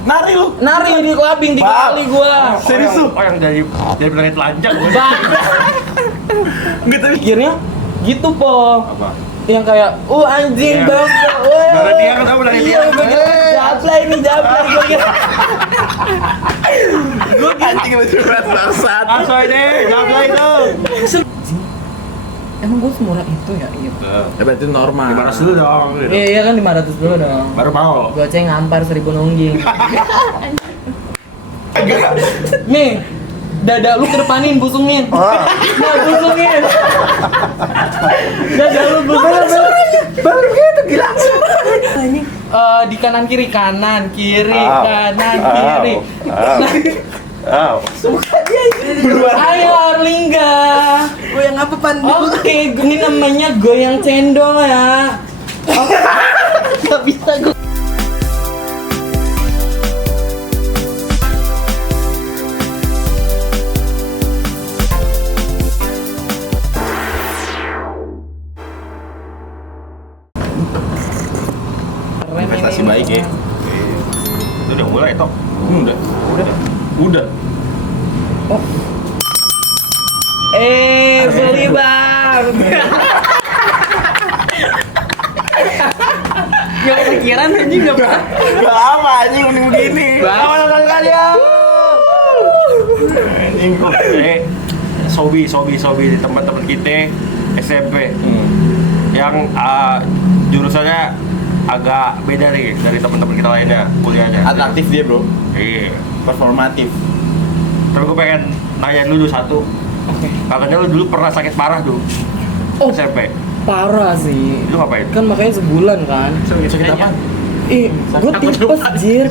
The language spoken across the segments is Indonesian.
Nari lu? Nari di clubbing 3 kali gua. Serius lu? Oh yang dari planet lanjang. Gitu pikirnya gitu po. Apa? Yang kayak anjing Iya. bangsa. Dari dia kan apa dari dia? Iya, gua kira jablay gua kira. Gua anjing lu curhat bangsat. Asoy deh, jablay itu. Emang gua semurah itu ya? Iya. Ya berarti normal. 500 dulu dong. Iya kan 500 dulu dong. Baru mau. Gua ngampar 1000 nungging. Nih, dada lu kedepanin, busungin. Nah, busungin. Dada lu busungin. Baru gitu gila. Ini di kanan kiri. Kanan kiri. Ayo Arlingga. Goyang apa Pandu? Oke, ini namanya goyang cendol ya. Gak bisa gue. Investasi baik ya. Itu udah mulai toh. Udah. Beli bang. Gak kepikiran anjing gak apa. Gak apa anjing mending begini. Nonton kalian. Anjing kok. Sobi di teman-teman kita SMP. Yang jurusannya agak beda nih dari teman-teman kita lainnya kuliahnya. Atraktif dia bro. Iya. Performatif. Tapi gue pengen nanya dulu satu. Katanya lu dulu pernah sakit parah tuh. Oh. SMP. Parah sih. Lu ngapain? Kan makanya sebulan kan. Sakit apa? Gue tipes jir.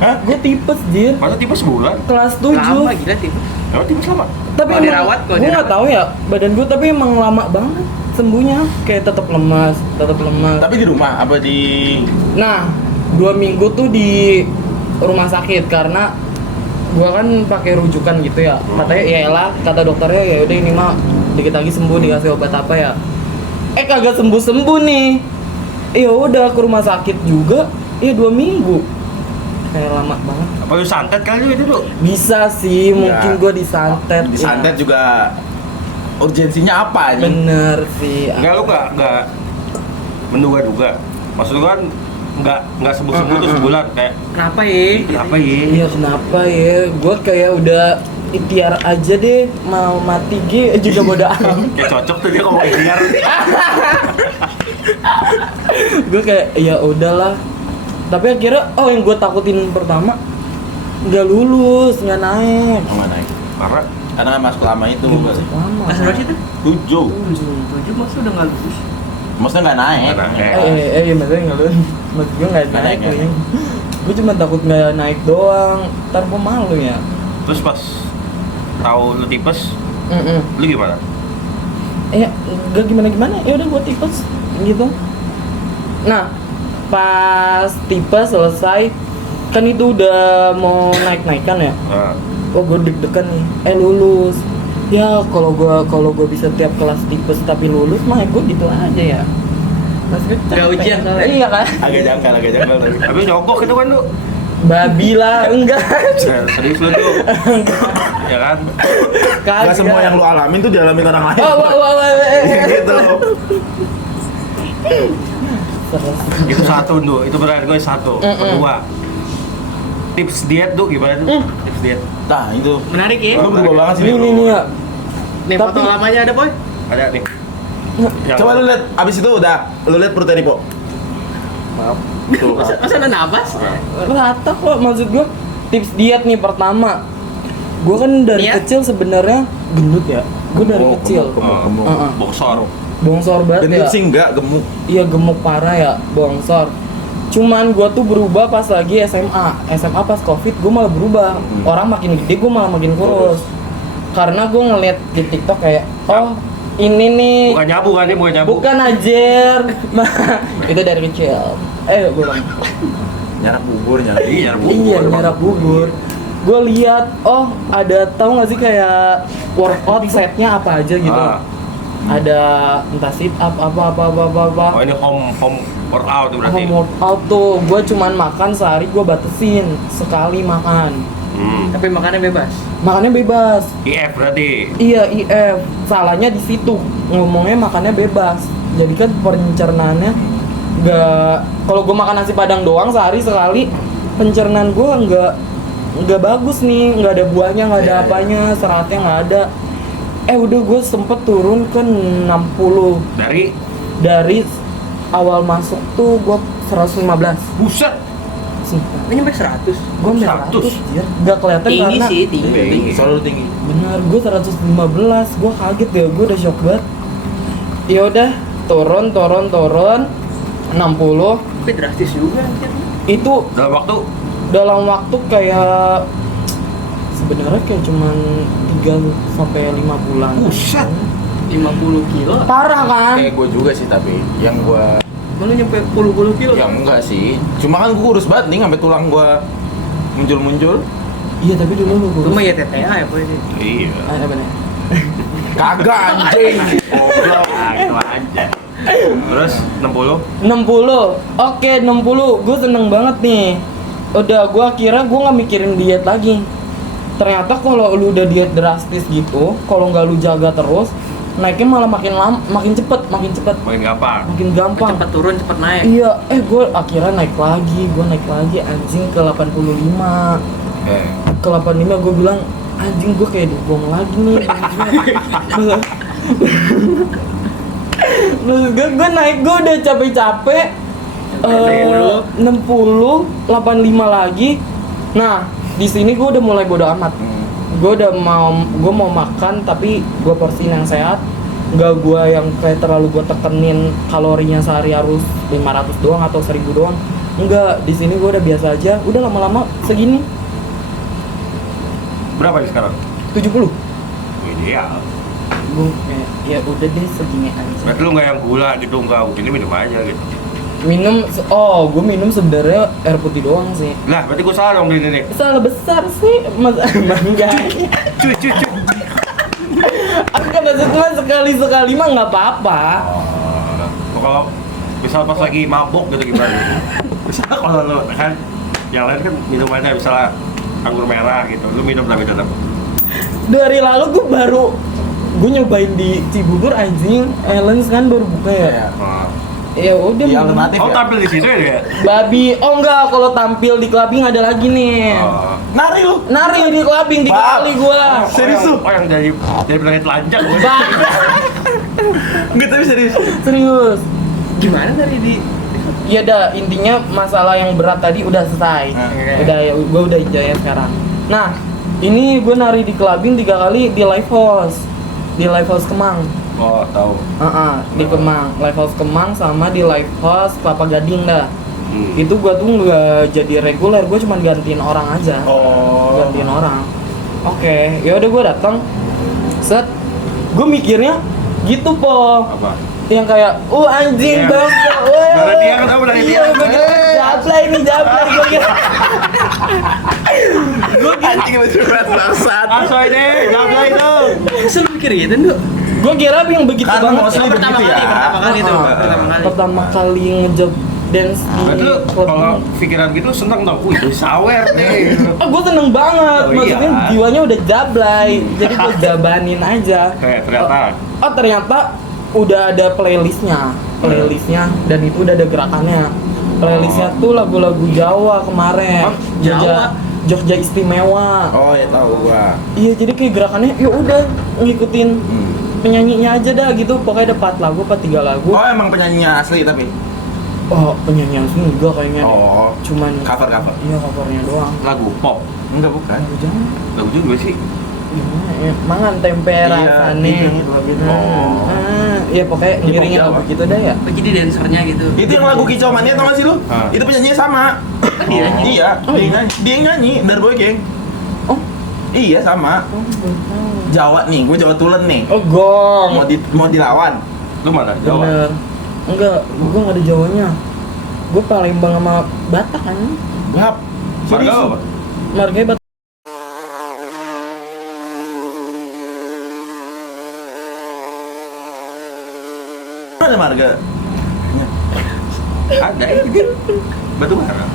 Hah? Gue tipes jir. Masa tipe sebulan? Kelas 7. Lama gila tipe. Emang tipe lama? Tapi Kalau dirawat, gue nggak tahu ya badan gue, tapi emang lama banget sembuhnya. Kayak tetap lemas. Tapi di rumah apa di? Nah, 2 minggu tuh di rumah sakit karena gua kan pakai rujukan gitu ya. Katanya ya elah, kata dokternya ya udah ini mah dikit lagi sembuh, dikasih obat apa ya. Kagak sembuh nih. Ya udah ke rumah sakit juga. 2 minggu. Kayak lama banget. Apa lu santet kali lu itu tuh? Bisa sih, mungkin gua disantet. Disantet juga urgensinya apa anjing? Bener sih. Enggak, lu enggak menduga-duga. Maksud lu kan enggak sembuh-sembuh tuh sebulan kayak Kenapa ya? kenapa ya? Iya kenapa ya? Gua kayak udah ikhtiar aja deh, mau mati juga bodo amat. Kayak cocok tuh dia ngomong ikhtiar. Gue kayak ya udahlah. Tapi akhirnya yang gue takutin pertama nggak lulus, nggak naik. Nggak naik. Karena nggak masuk lama itu. Lama. Kelas berapa sih itu? 7. 7 masa udah nggak lulus? Maksudnya nggak naik. Nggak naik. Iya maksudnya nggak lulus. Maksud gue nggak Nggak naik. naik. Gue cuma takut nggak naik doang. Ntar gue malu ya. Terus pas tahu lu tipes, lu gimana? Gak gimana ya udah gue tipes gitu. Nah pas tipes selesai kan itu udah mau naik-naikan ya. Nah, Gue deg-degan nih, lulus. Ya kalau gue bisa tiap kelas tipes tapi lulus mah gue gitu aja ya. Mas gue Nggak ujian soalnya. Iya kan? Agak jangkal tapi. tapi nyogok itu kan lu. Babi lah, enggak. Serius lu tuh. Ya kan? Nggak semua yang lu alamin tuh dialamin orang lain. Wah. Gitu. Itu satu tuh, itu berarti gue satu. Kedua, tips diet tuh gimana tuh? Tips diet. Nah itu. Menarik ya? Lu berubah banget sih. Ini ya. Nih foto Tapi- lamanya ada boy? Ada nih. Yang- Coba lu lihat, abis itu udah, lu lihat perutnya nih, Po. Maaf. Tuh. Masa ada nafas? Rata kok, maksud gue tips diet nih pertama. Gue kan dari Niat? kecil sebenarnya gendut ya. Gue dari kecil. Gemuk. Heeh. Boksor. Bongsor banget Gendut ya. sih enggak, gemuk. Iya gemuk parah ya, bongsor. Cuman gua tuh berubah pas lagi SMA. SMA pas Covid gua malah berubah. Orang makin gede, gua malah makin kurus. Karena gua ngeliat di TikTok kayak, ini nih. Bukan nyabu kan dia, bukan nyabu. Bukan ajer. Itu dari kecil. Gua Nyarak bubur, nyarak. Iya, Iya, nyerap bubur. Gue lihat, ada tahu nggak sih kayak workout setnya apa aja gitu. Ah. Ada entah sit up apa. Oh ini home Workout tuh berarti. Workout tuh, gue cuman makan sehari gue batasin sekali makan. Tapi makannya bebas. Makannya bebas. IF berarti. Iya IF. Salahnya di situ ngomongnya makannya bebas. Jadi kan pencernaannya nggak. Kalau gue makan nasi padang doang sehari sekali, pencernaan gue nggak bagus nih. Nggak ada buahnya, nggak ada apanya, seratnya nggak ada. Udah gue sempet turun ke 60 dari awal masuk tuh gue 115. Buset. Ini nyampe 100. Gue 100 anjir. Gak kelihatan Tinggi karena sih, tinggi. Tinggi, selalu tinggi. benar gue 115. Gue kaget ya, gue udah shock banget. Ya udah turun 60. Tapi drastis juga anjir. Itu Dalam waktu kayak sebenarnya kayak cuman 3 sampai 5 bulan. Buset. 50 kilo. Parah kan? Kayak gue juga sih, tapi yang gue Malu nyampe puluh kilo. yang enggak sih. Cuma kan gue kurus banget nih sampai tulang gue muncul-muncul. Iya tapi dulu lu Lu kurus. mah ya TTA ya boy. Iya. Apa nih? Kagak anjing. Goblok. Itu aja. Terus 60. 60. Oke, 60. Gue seneng banget nih. Udah gue kira gue nggak mikirin diet lagi. Ternyata kalau lu udah diet drastis gitu, kalau nggak lu jaga terus, naiknya malah makin cepet. Makin gampang. Makin gampang. Cepet turun, cepet naik. Iya, gue akhirnya naik lagi anjing ke 85. Ke 85 gue bilang anjing gue kayak dibuang lagi nih. Terus gue naik, gue udah capek-capek 60, 85 lagi. Nah, di sini gue udah mulai bodo amat. Gue mau makan tapi gue porsiin yang sehat. Nggak gue yang kayak terlalu gue tekenin kalorinya sehari harus 500 doang atau 1000 doang. Enggak, di sini gue udah biasa aja. Udah lama-lama segini. Berapa nih sekarang? 70. Ideal. Gue kayak ya udah deh segini aja. Berarti lu nggak yang gula gitu, nggak ini minum aja gitu. Gue minum sebenarnya air putih doang sih. Lah, berarti gua salah dong di ini nih. Salah besar sih, mas enggak. Cuy. Aku kan maksudnya sekali mah nggak apa-apa. Kalau misal pas lagi mabok gitu gimana? Misal kalau lu kan yang lain kan minumannya misalnya anggur merah gitu, lu minum tapi tetap. Dari lalu gue nyobain di Cibubur anjing, Elens kan baru buka ya. Ya udah. Iya, alternatif. Oh, tampil di situ ya? Babi, enggak, kalau tampil di clubbing ada lagi nih. Nari lu. Nari di clubbing 3 kali gua. Serius lu? Oh, yang jadi pengen telanjang gua. Enggak, tapi serius. Serius. Gimana dari di Ya udah, intinya masalah yang berat tadi udah selesai. Udah ya, gua udah jaya sekarang. Nah, ini gue nari di clubbing 3 kali di live house. Di live house Kemang. Oh, tahu. Di Kemang, live house Kemang sama di live house Kelapa Gading dah. Itu gua tuh nggak jadi reguler, gua cuma gantiin orang aja. Gantiin orang. Oke, ya udah gua datang. Set, gua mikirnya gitu po. Apa? Yang kayak, anjing Iya. dong. Dari dia ketemu dari dia. Iya, gua kira jablay gua kira. Gue anjing lu cuma bangsat. Asoy deh, gablay itu. Masa lu mikir gitu tuh? Gua kira yang begitu Karena banget. mostly Pertama begitu kali, ya. pertama kali tuh. Pertama kali. Pertama kali ngejob dance di Berarti lu club. kalau pikiran gitu seneng dong. Wih, sawer nih. Gue seneng banget, Oh, maksudnya iya. jiwanya udah jablay, jadi gue jabanin aja. Ternyata. Ternyata udah ada playlistnya, dan itu udah ada gerakannya. Playlistnya tuh lagu-lagu Jawa kemarin. Oh, Jawa? Jogja Istimewa. Oh ya tahu gua. Iya, jadi kayak gerakannya ya udah ngikutin penyanyinya aja dah gitu. Pokoknya ada 4 lagu, 3 lagu. Oh emang penyanyinya asli tapi. Oh, penyanyi asli enggak kayaknya. Oh. Cuman Cover. iya covernya doang. Lagu pop. Enggak bukan. Lagu Jawa. Lagu juga sih. Gimana ya? Mangan tempe Iya, rasane. gitu lagunya. Oh. Iya pokoknya Hip hop ngiringin Jawa. lagu gitu dah ya. Oh, jadi dancernya gitu. Itu yang lagu Kicau Mania tau gak sih lu? Itu penyanyinya sama. Dia nyanyi. Iya, Oh, dia iya? nyanyi. Dia yang nyanyi, Darboy Gang. Oh, Iya sama. Jawa nih, gue Jawa Tulen nih. oh gong. Mau dilawan. Lu mana? Jawa. Bener. Enggak, gua nggak ada Jawanya. Gua Palembang sama Batak kan. Bab. Marga lu apa? Marganya Batak. Mana marga? Ada ini batu bara.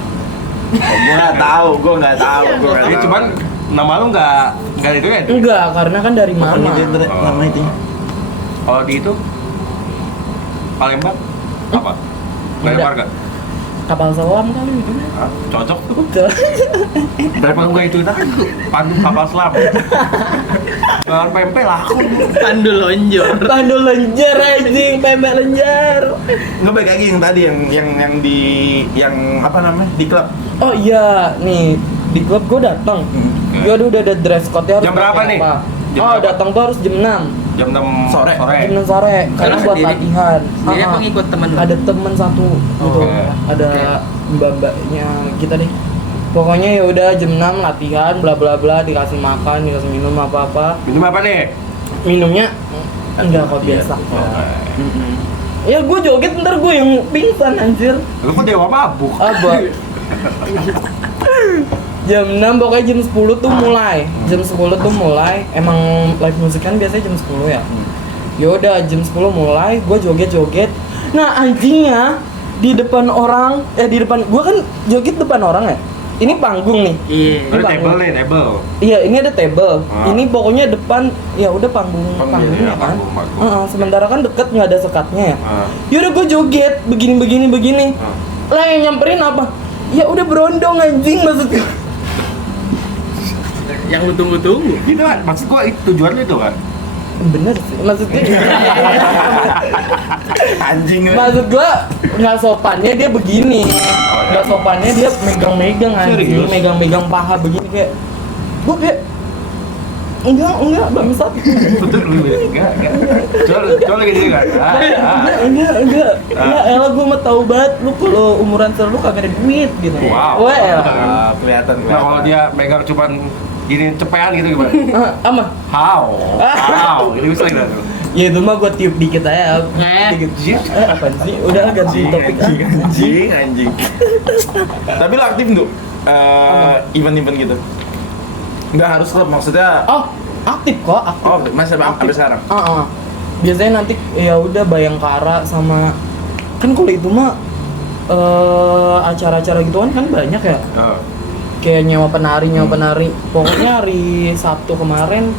Gua nggak tahu. Jadi cuman nama lu nggak itu ya? Enggak, karena kan dari Bukan mama. itu nama itu. Kalau di itu Palembang apa? Palembang nggak? Kapal selam kali itu. Hah? Cocok tuh. Daripada gua itu tadi pandu kapal selam. Jualan pempek laku. Pandu lonjor. Pandu lenjer anjing, pempek lenjer. Nggak baik lagi yang tadi yang di yang apa namanya di klub. Oh iya, nih di klub gue datang. Gue udah ada dress code-nya harus Jam berapa pakai nih? apa. Jam Oh, berapa? datang tuh harus jam 6. Jam 6 Sore. Jam 6 sore karena Lu buat sendiri? latihan. Sendiri apa ngikut temen lu? Ada temen satu gitu. Oke. Ada mbak-mbaknya kita deh. Pokoknya ya udah jam 6 latihan bla bla bla, dikasih makan, dikasih minum apa-apa. Minum apa nih? Minumnya enggak kok biasa. Mm-mm. Ya gue joget ntar gue yang pingsan anjir. Lu kok dewa mabuk? Apa? Jam 6 pokoknya jam 10 tuh mulai. Jam 10 tuh mulai. Emang live musik kan biasanya jam 10 ya. Ya udah jam 10 mulai, gue joget-joget. Nah, anjingnya di depan orang, di depan gua kan joget depan orang ya. Ini panggung nih. Iya. Ada Bang. table nih, table. Iya, ini ada table. Ah. Ini pokoknya depan, ya udah panggungnya Iya, kan. panggung. Sementara kan deket nggak ada sekatnya ya. Ah. Yaudah gue joget begini. Ah. Lah yang nyamperin apa? Ya udah berondong anjing maksudnya. Yang lu tunggu-tunggu. Itu kan, maksud gua itu tujuan lu itu kan? Bener sih, maksudnya. Anjing. Maksud gua nggak sopannya dia begini. Nggak sopannya dia megang-megang anjing, Serius? megang-megang paha begini kayak. Gua kayak enggak bangsat. Betul lu enggak. Coba lagi dia kan. Enggak. Ya elah gua mah tahu banget lu kalau umuran lu kagak ada duit gitu. Wow. Wah, elah. Ah, kelihatan. Nah, kalau dia megang cuman gini cepean gitu gimana? Ama. How? Gitu bisa gitu. Ya itu mah gua tiup dikit aja. Dikit. Apaan sih? Udah ganti topik. Anjing. Tapi lo aktif tuh event-event gitu. Nggak harus klub maksudnya. Oh, aktif kok, aktif. Oh, masih sampai sekarang. Biasanya nanti ya udah Bayangkara sama kan kalau itu mah acara-acara gituan kan banyak ya. Kayak nyewa penari. Pokoknya hari Sabtu kemarin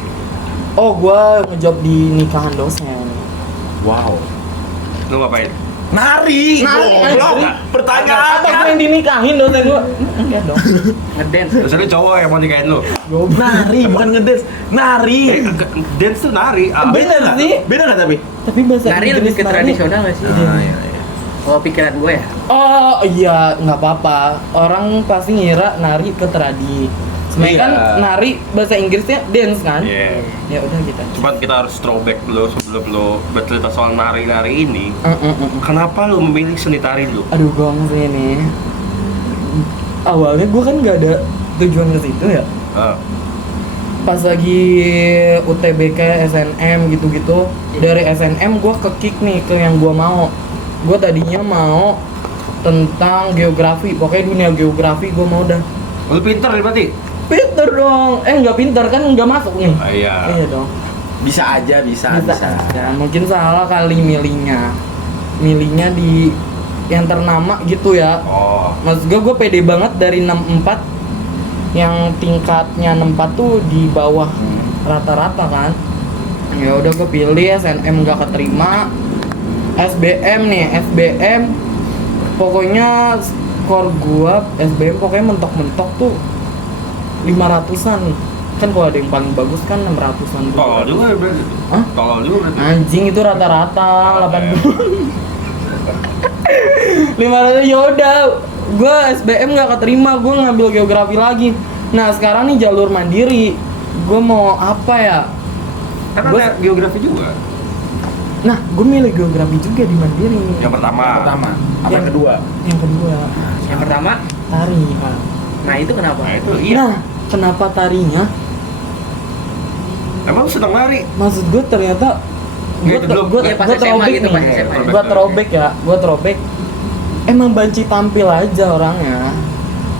gua ngejob di nikahan dosen. Wow. Lu ngapain? Nari. Goblok. Pertanyaan. Atau gua yang dinikahin dosen gua? Enggak dong. Ngedance. Terus lu cowok yang mau nikahin lu? Nari bukan ngedes. Nari. Dance tuh nari. Bener nggak? sih. Beda nggak tapi? Tapi bahasa Nari lebih Inggris ke nari. tradisional gak sih? Iya. Oh, pikiran gue ya. Oh iya, nggak apa-apa. Orang pasti ngira nari ke tradi. Sebenarnya Iya. kan nari bahasa Inggrisnya dance kan? Iya. Ya udah kita. Cuman kita harus throwback dulu sebelum lu bercerita soal nari-nari ini. Kenapa lu memilih seni tari dulu? Aduh gong sih ini. Awalnya gue kan nggak ada tujuan ke situ ya. Pas lagi UTBK, SNM gitu-gitu. Dari SNM gue ke kick nih ke yang gue mau. Gue tadinya mau tentang geografi. Pokoknya dunia geografi gue mau dah. Lu pinter nih berarti? Pinter dong. Nggak pinter kan nggak masuk nih. Iya. Iya dong. Bisa aja, bisa. Ya, mungkin salah kali milihnya di yang ternama gitu ya. Oh. Maksud gue pede banget dari 64 yang tingkatnya 64 tuh di bawah rata-rata kan. Ya udah gue pilih SNM gak keterima. SBM pokoknya skor gua SBM pokoknya mentok-mentok tuh 500-an. Kan kalau ada yang paling bagus kan 600-an tuh. Tolol juga berarti. Hah? Tolol juga berarti. Anjing itu rata-rata 500 yaudah gue SBM gak keterima, gue ngambil geografi lagi. Nah sekarang nih jalur mandiri, gue mau apa ya? Kan Gua- ada geografi juga. Nah gue milih geografi juga di mandiri. Yang pertama. Pertama. Apa yang kedua? Yang kedua Yang pertama, tari. nah itu kenapa? Nah itu iya. Nah kenapa tarinya? Emang lu seneng nari? Maksud gue ternyata Nggak, itu belum. Iya, pas SMA gitu, pas SMA. gue throwback emang banci tampil aja orangnya.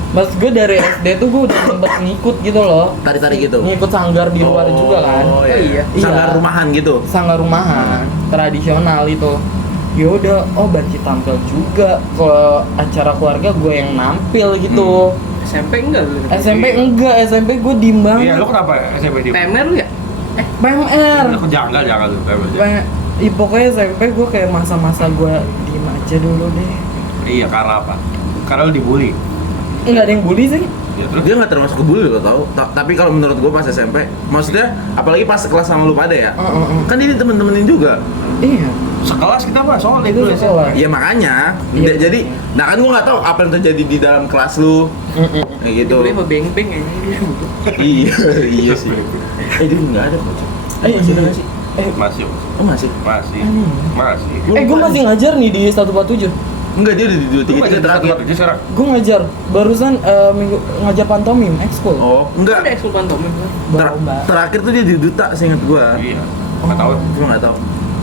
Maksud gue dari SD tuh gue udah sempet ngikut gitu loh. Tari-tari gitu? Ngikut sanggar di luar juga kan. Oh iya. iya. Sanggar Iya. rumahan gitu. Sanggar rumahan tradisional itu. ya udah berarti tampil juga ke acara keluarga gue yang nampil gitu. SMP enggak lu? SMP gue diem Iya, banget. lu kenapa SMP di? PMR lu ya? PMR. Lu jangan lu Pokoknya SMP gue kayak masa-masa gue diem aja dulu deh. Iya, karena apa? Karena lu dibully. Nggak ada yang bully sih. Ya terus Dia nggak termasuk kebuli lo tau. Tapi kalau menurut gue pas SMP, maksudnya apalagi pas kelas sama lu pada ya, kan ini temen-temenin juga. Iya. sekelas kita mah soal Itu itu sekolah. Iya makanya. Iya. Jadi, nah kan gue nggak tahu apa yang terjadi di dalam kelas lu, kayak gitu. Dibully sama beng-beng aja. Iya, iya sih. Dia nggak ada kok. Masih ada nggak sih? Masih. Oh masih? Masih. Masih. Gue masih ngajar nih di 147. Enggak, dia udah di 23 Lu ngajar terakhir. satu sekarang. Gue ngajar barusan minggu ngajar pantomim ekskul. Oh, Ada enggak. ekskul pantomim. Mbak. Terakhir tuh dia di duta, seingat gua. Iya. Enggak tahu. Cuma nggak tahu.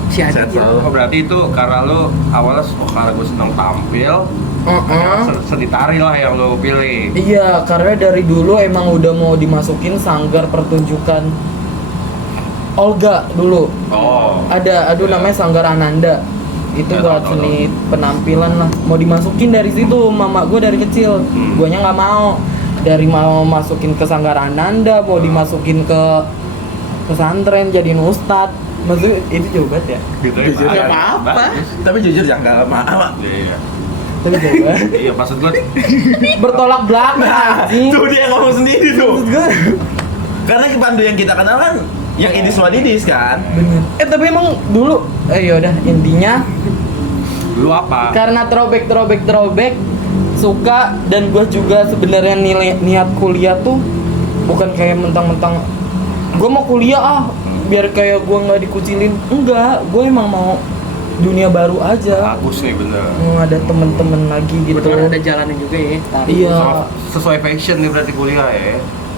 Si Adi Sehat ya. selalu. Oh berarti itu karena lu awalnya karena gue senang tampil, seni tari lah yang lu pilih. Iya, karena dari dulu emang udah mau dimasukin sanggar pertunjukan Olga dulu. Oh. Ada, namanya Sanggar Ananda. Itu Ya, buat tahu. seni penampilan lah. Mau dimasukin dari situ, mama gue dari kecil. Guanya nggak mau. Dari mau masukin ke Sanggar Ananda, mau dimasukin ke pesantren jadiin ustad. Maksudnya itu jauh banget ya. Gitu ya. Jujur, Pak. nggak apa-apa. Bagus. Tapi jujur jangan nggak lama. Iya. Tapi jauh banget. Iya maksud gue. Bertolak belakang anjing. Tuh dia ngomong sendiri tuh. Maksud gue Karena Pandu yang kita kenal kan yang Idis Wadidis kan. bener. Tapi emang dulu yaudah intinya Lu apa? karena throwback suka, dan gue juga sebenarnya niat kuliah tuh bukan kayak mentang-mentang gue mau kuliah biar kayak gue nggak dikucilin, enggak, gue emang mau dunia baru aja, Bagus nih bener. mau ada temen-temen lagi gitu. Kebetulan ada jalannya juga ya. Tari. Iya, Sama- sesuai passion nih berarti kuliah ya.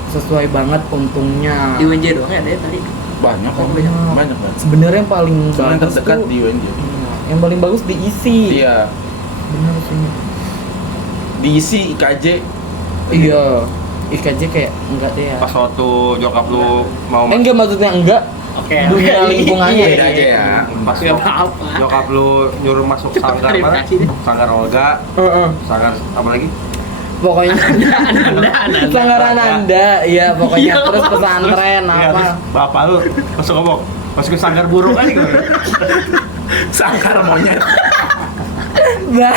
sesuai banget untungnya. Di UNJ doang ya ada ya tadi. Banyak kan. Banyak. Banyak kan. Sebenarnya yang paling Cuma yang bagus terdekat tuh, di UNJ. iya, yang paling bagus diisi. Iya. Bener sih. Diisi IKJ. Iya. IKJ kayak enggak deh ya. Pas waktu nyokap lu mau Enggak, maksudnya enggak. Oke. Dunia lingkungannya Beda aja ya. pas Nggak apa-apa. nyokap lu nyuruh masuk Cepet sanggar mana? klarifikasi deh. Sanggar Olga, sanggar apa lagi? Pokoknya Anda. Sanggar Ananda, iya pokoknya Iya. terus pesantren Iya, apa. terus bapak lu masuk ngomong, masuk ke sanggar burung aja gue. Sangkar monyet. Bang.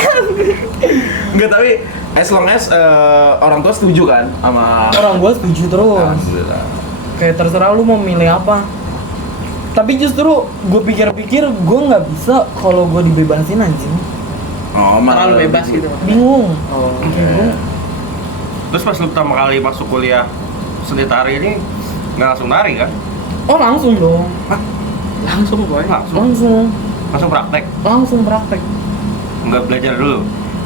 Enggak, tapi as long as orang tua setuju kan sama Orang gua setuju terus. Alhamdulillah. Kayak terserah lu mau milih apa. Tapi justru gue pikir-pikir gue nggak bisa kalau gue dibebasin anjing. Oh, Terlalu bebas gitu. Bingung. Oh. Bingung. Terus pas lu pertama kali masuk kuliah seni tari ini nggak langsung nari kan? Oh langsung dong. Langsung boy. Langsung praktek, Langsung praktek. nggak belajar dulu.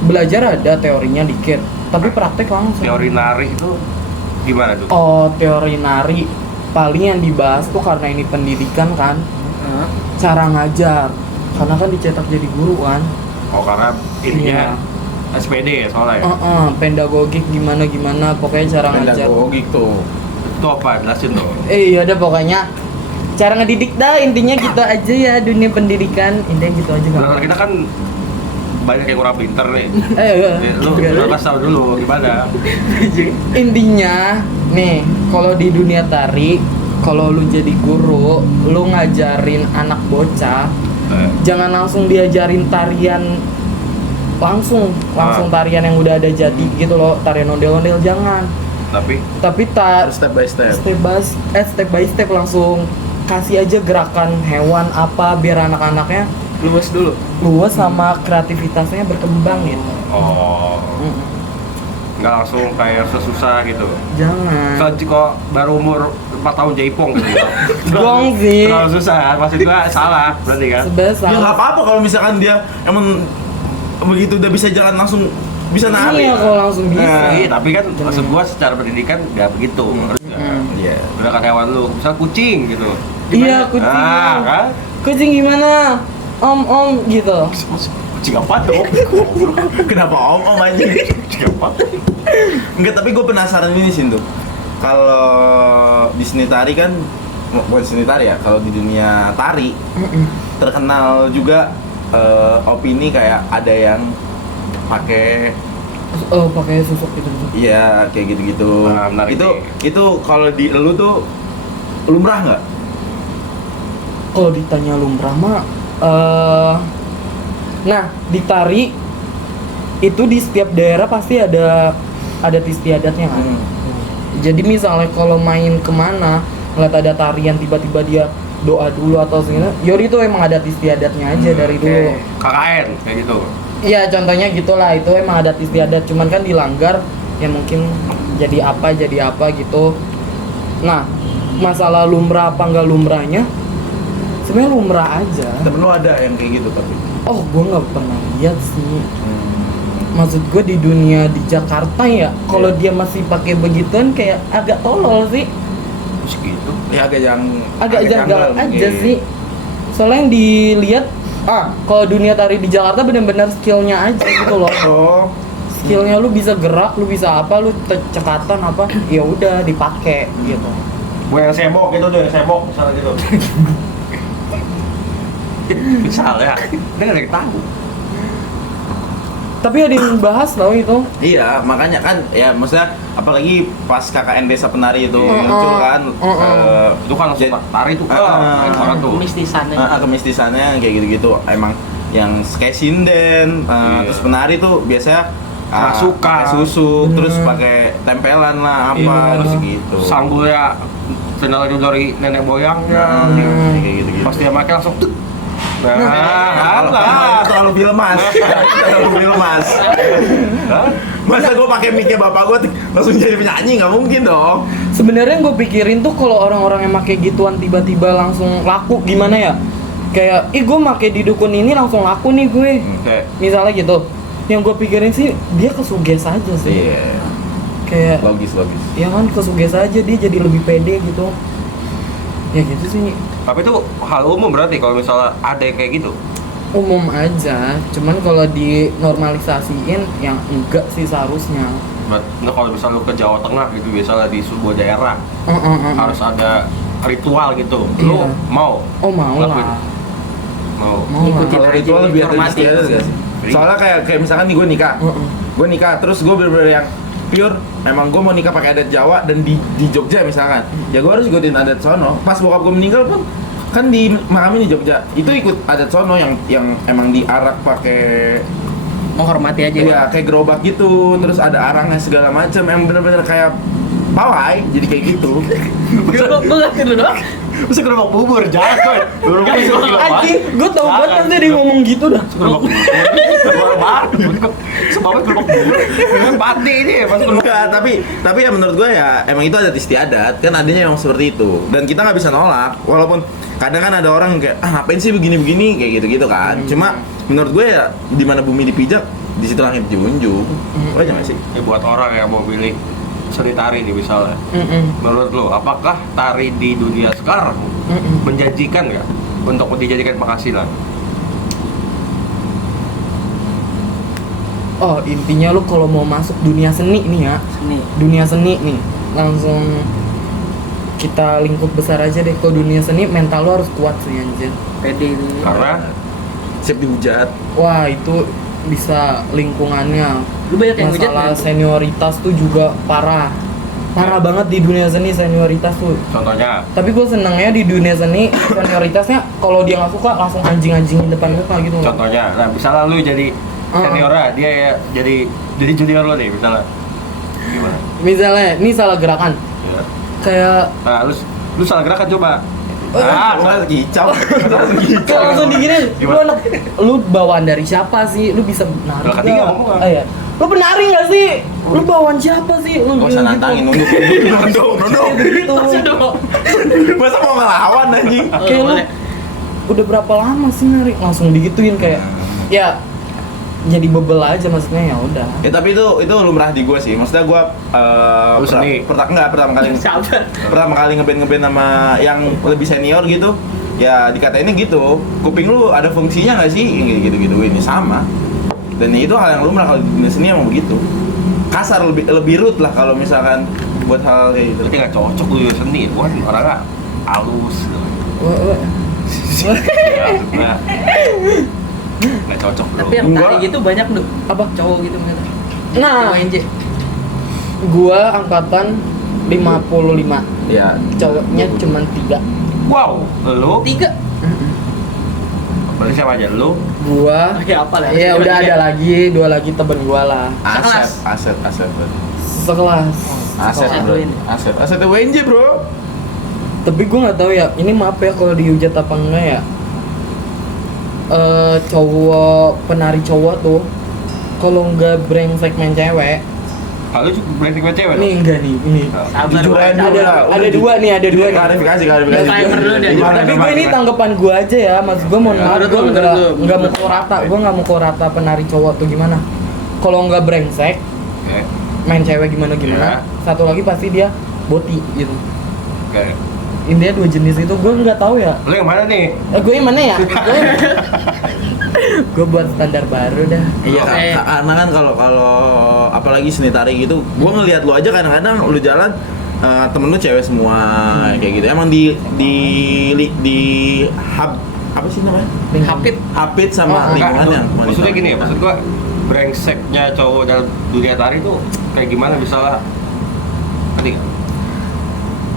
Belajar ada teorinya dikit, tapi praktek langsung. Teori nari itu gimana tuh? Oh, teori nari paling yang dibahas tuh karena ini pendidikan kan, Hah? cara ngajar. Karena kan dicetak jadi guru kan. Oh karena ininya SPD ya soalnya ya? Pedagogik gimana pokoknya cara ngajar. Pedagogik tuh. Itu apa? Jelasin dong. Iya udah pokoknya cara ngedidik dah, intinya gitu aja ya, dunia pendidikan intinya gitu aja Nah, kan. kita kan banyak yang kurang pinter nih. Lu Enggak. kasih tau dulu gimana? Intinya nih, kalau di dunia tari, kalau lu jadi guru, lu ngajarin anak bocah, jangan langsung diajarin tarian langsung tarian yang udah ada jadi gitu loh, tarian ondel-ondel jangan. Tapi Tapi Step by step. step by step langsung kasih aja gerakan hewan apa biar anak-anaknya Luas dulu. luas sama kreativitasnya berkembang gitu. oh nggak langsung kayak susah gitu. Jangan. Kalau kok baru umur 4 tahun jaipong gitu. Gong sih. Terlalu susah, maksud gua salah berarti kan? Sebesar. Ya nggak apa-apa kalau misalkan dia emang begitu udah bisa jalan langsung bisa nari. Iya, kalau langsung bisa. Iya, tapi kan maksud gua secara pendidikan nggak begitu. Harus nggak? Iya. Udah kan hewan lu, misal kucing gitu. Iya, kucing. Ah, kan? Kucing gimana? Om gitu. Kucing apa dong? Kenapa om aja? Kucing apa? Enggak, tapi gue penasaran ini sih tuh. Kalau di seni tari kan bukan seni tari ya, kalau di dunia tari terkenal juga opini kayak ada yang pakai pakai susuk gitu. iya kayak gitu-gitu. Nah, menarik Itu kalau di lu tuh lumrah nggak? Kalau ditanya lumrah mah nah di tari itu di setiap daerah pasti ada adat istiadatnya kan. Jadi misalnya kalau main kemana ngeliat ada tarian tiba-tiba dia doa dulu atau segala, yori itu emang adat istiadatnya aja dari dulu. KKN kayak gitu. Iya contohnya gitulah, itu emang adat istiadat, cuman kan dilanggar ya mungkin jadi apa gitu. Nah masalah lumrah apa nggak lumrahnya, sebenarnya lumrah aja. Temen lu ada yang kayak gitu tapi? Oh gue nggak pernah lihat sih. Maksud gue di dunia di Jakarta ya, kalau dia masih pakai begituan kayak agak tolol sih, Segitu. Ya agak agak janggal aja mungkin. sih. Soalnya yang dilihat kalau dunia tari di Jakarta benar-benar skillnya aja gitu loh. Oh, Skillnya lu bisa gerak, lu bisa apa, lu cekatan apa, ya udah dipakai gitu. Gue yang sembok gitu tuh, yang sembok misalnya gitu. Misalnya, dia nggak ada yang tahu. Tapi ada yang bahas tau itu. iya makanya kan ya maksudnya apalagi pas KKN Desa Penari itu Mm-mm. muncul kan Mm-mm. Itu kan langsung Jadi- tari tuh, banget tuh. Mistisannya. kemistisannya kayak gitu-gitu emang yang kayak sinden Iya. terus penari tuh biasanya Rasukan. pakai susuk Bener. terus pakai tempelan lah apa Iya. terus gitu Sanggulnya sendal itu dari nenek moyangnya. kayak gitu-gitu Pas dia pakai langsung tuh. Nah, terlalu filmas terlalu filmas masa gue pakai mic-nya bapak gue langsung jadi penyanyi nggak mungkin dong. Sebenarnya gue pikirin tuh kalau orang-orang yang pakai gituan tiba-tiba langsung laku gimana ya? Kayak, gue pakai di dukun ini langsung laku nih gue. Oke. Misalnya gitu. Yang gue pikirin sih dia kesuges aja sih. Iya Kayak logis ya kan kesuges aja dia jadi lebih pede gitu. Ya gitu sih. Tapi itu hal umum berarti kalau misalnya ada yang kayak gitu. Umum aja, cuman kalau dinormalisasiin yang enggak sih seharusnya. Nah, kalau misalnya lu ke Jawa Tengah gitu, misalnya di sebuah daerah harus ada ritual gitu. Lu Iya. mau? Oh mau Lakuin. lah. Mau. Mau Ikutin lah. kalau aja, ritual lebih ada hormati. istiadat gak sih? Soalnya kayak misalkan nih gue nikah, terus gue bener-bener yang pure, emang gue mau nikah pakai adat Jawa dan di Jogja misalkan, ya gue harus ikutin adat sono. Pas bokap gue meninggal pun kan di makamin di Jogja, itu ikut adat sono yang emang diarak pakai Menghormati aja. ya kayak gerobak gitu, terus ada arangnya segala macam, yang bener-bener kayak pawai, jadi kayak gitu. Gue ngerti lu doang. Bisa gerobak bubur, jahat coy. Gerobak bubur. Anjing, gue tau banget nanti dia ngomong gitu dah. Gerobak bubur. Gerobak bubur. Sebabnya gerobak bubur. Ini mati ini ya, masuk gerobak. Enggak, tapi ya menurut gue ya emang itu adat istiadat, kan adanya emang seperti itu. Dan kita nggak bisa nolak, walaupun kadang kan ada orang yang kayak ngapain sih begini-begini kayak gitu-gitu kan. Cuma menurut gue ya di mana bumi dipijak, di situ langit dijunjung. Lo aja nggak sih? Ya buat orang yang mau pilih seni tari nih misalnya. Menurut lo, apakah tari di dunia sekarang menjanjikan nggak untuk dijadikan penghasilan? Oh intinya lu kalau mau masuk dunia seni nih ya, Nih. dunia seni nih langsung kita lingkup besar aja deh. Kalau dunia seni mental lu harus kuat sih anjir. Pede ini. Karena Siap dihujat. Wah itu bisa lingkungannya. Lu banyak yang hujat Masalah nggak? senioritas tuh juga parah banget di dunia seni senioritas tuh. contohnya Tapi gue senengnya di dunia seni senioritasnya kalau dia nggak suka langsung anjing-anjingin depan muka gitu loh. contohnya, nah misalnya lu jadi seniornya, dia ya jadi junior lo nih misalnya, gimana? Misalnya ini salah gerakan Ya. kayak Nah, lu salah gerakan coba. Nggak kicau. kayak langsung diginin lu Gimana? anak lu bawaan dari siapa sih, lu bisa nari Gerakan tiga nggak? ngomong nggak? Iya. Lu penari nggak sih, lu bawaan siapa sih, lu Gak usah gitu. nantangin, nunduk. Gitu. Masa mau ngelawan anjing? Oh, Kayak lu boleh. udah berapa lama sih nari, langsung digituin kayak ya jadi bebel aja maksudnya, ya udah. Ya tapi itu lumrah di gue sih. Maksudnya gue Lu seni. pertama kali Sabar. ngeband sama yang lebih senior gitu. Ya dikatainnya gitu. Kuping lu ada fungsinya nggak sih? Gitu ini sama. Dan itu hal yang lumrah kalau di dunia seni emang begitu. Kasar lebih rude lah kalau misalkan buat hal kayak gitu. Berarti nggak cocok lu seni, gua kan orangnya halus. Wah, wah. Ya, nah, Nggak cocok bro. Tapi yang Enggak. tari gitu banyak tuh. Apa? Cowok gitu maksudnya. Nah. WNJ. Gua angkatan 55. Ya. Cowoknya cuma 3. Wow, lu 3. berarti siapa aja lu? Gua Ya apa lah. Iya udah ada lagi, 2 lagi temen gua lah. Aset. Sekelas. Aset Sekelas. bro. Aset WNJ bro. Tapi gue nggak tahu ya, ini maaf ya kalau dihujat apa enggak ya. Cowok penari cowok tuh kalau nggak brengsek main cewek, Kalau juga brengsek sama cewek nih enggak nih, ini Sabar. Jujuran Bang. dulu ada lah. ada dua nih, ada dua nih. Klarifikasi. Timer dulu deh. Gimana? Tapi gue ini tanggapan gue aja ya, mas gue mohon maaf, Menurut gue lu, menurut lu. nggak mau pukul rata, gue nggak mau pukul rata penari cowok tuh gimana. Kalau nggak brengsek Oke. main cewek gimana Iya. satu lagi pasti dia boti gitu. Oke. Intinya 2 jenis itu gue nggak tahu ya. Lu yang mana nih? Gue yang mana ya? Gue buat standar baru dah. Iya, Oke. karena kan kalau apalagi seni tari gitu, gua ngelihat lu aja kadang-kadang lu jalan temen lu cewek semua kayak gitu. Emang di hub apa sih namanya? Hapit. Hapit Oh, sama enggak. lingkungannya. Maksudnya gini ya, maksud gua brengseknya cowok dalam dunia tari tuh kayak gimana misalnya? Nanti nggak?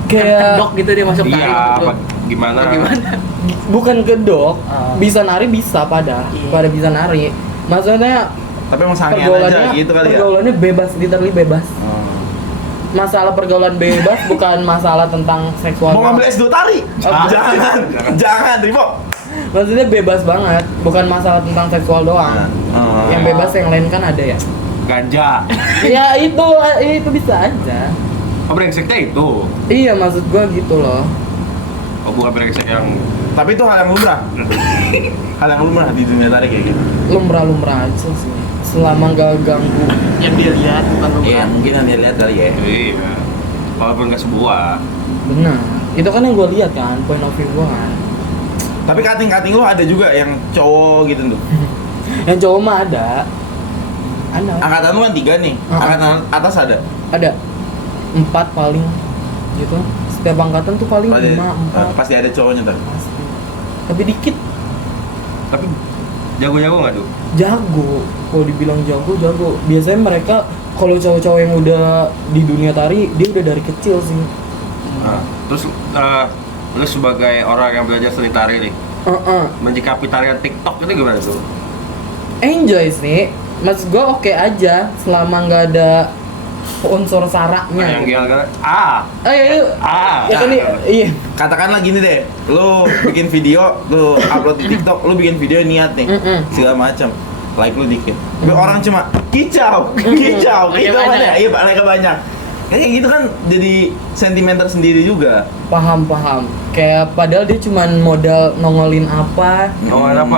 Kayak Kedok gitu dia masuk tari. Iya, gitu. apa gimana? Gimana? bukan kedok, Oh. bisa nari bisa pada Iya. bisa nari. Maksudnya Tapi emang sangean aja gitu kali ya. pergaulannya bebas, literally bebas. Oh. Masalah pergaulan bebas bukan masalah tentang seksual. Mau ngambil S2 tari? Ah. Jangan, Rimo. Maksudnya bebas banget, bukan masalah tentang seksual doang. Oh. Yang bebas yang lain kan ada ya. Ganja. Ya itu bisa aja. Oh, brengseknya itu. Iya maksud gua gitu loh. Oh, bukan brengsek yang Tapi itu hal yang lumrah. Hal yang lumrah di dunia tari kayak gitu. Lumrah-lumrah aja sih. Selama gak ganggu. Yang dilihat bukan lu. Iya, mungkin yang dia lihat kali ya. iya. Walaupun nggak sebuah. Benar. Itu kan yang gua lihat kan, point of view gua kan. Tapi kating-kating lu ada juga yang cowok gitu tuh. Yang cowok mah ada. Ada. Angkatan lu kan 3 nih. Angkatan atas ada. Ada 4 paling gitu. Setiap angkatan tuh paling 5, 4 Pasti ada cowoknya tuh. pasti. Tapi dikit. Tapi jago-jago nggak tuh? Jago. Kalau dibilang jago. Biasanya mereka kalau cowok-cowok yang udah di dunia tari, dia udah dari kecil sih. Nah, terus lu sebagai orang yang belajar seni tari nih, menyikapi tarian TikTok itu gimana tuh? Enjoy sih. Maksud gua oke aja selama nggak ada unsur saraknya. Yang gitu. gila Ayo. Ya kan iya. Katakanlah gini deh, lu bikin video, lu upload di TikTok, lu bikin video niat nih, segala macam, like lu dikit. Tapi orang cuma kicau banyak. banyak, iya like banyak. Kayak gitu kan jadi sentimen tersendiri juga. Paham. Kayak padahal dia cuman modal nongolin apa, Ngomongin apa?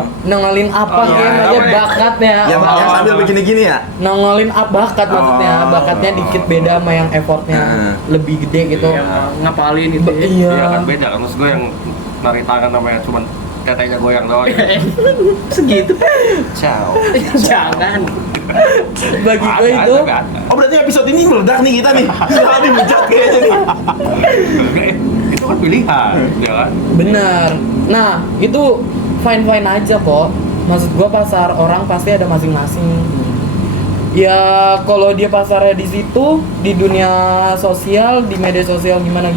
kayak iya, aja apa nih? bakatnya. Yang sambil begini-gini ya. Nongolin bakat maksudnya, Oh. bakatnya dikit beda sama yang effortnya lebih gede gitu. Iya. Yang ngapalin gitu. ya. Iya. Iya kan beda kan, maksud gue yang nari tangan namanya cuman tetenya goyang doang. Segitu. Ciao. Jangan. Bagi gue itu Oh berarti episode ini meledak nih kita nih. Soalnya dibejat kayaknya nih. Itu kan pilihan, ya kan? benar. Nah, itu fine aja kok. Maksud gua pasar orang pasti ada masing-masing. Ya kalau dia pasarnya di situ, di dunia sosial, di media sosial gimana.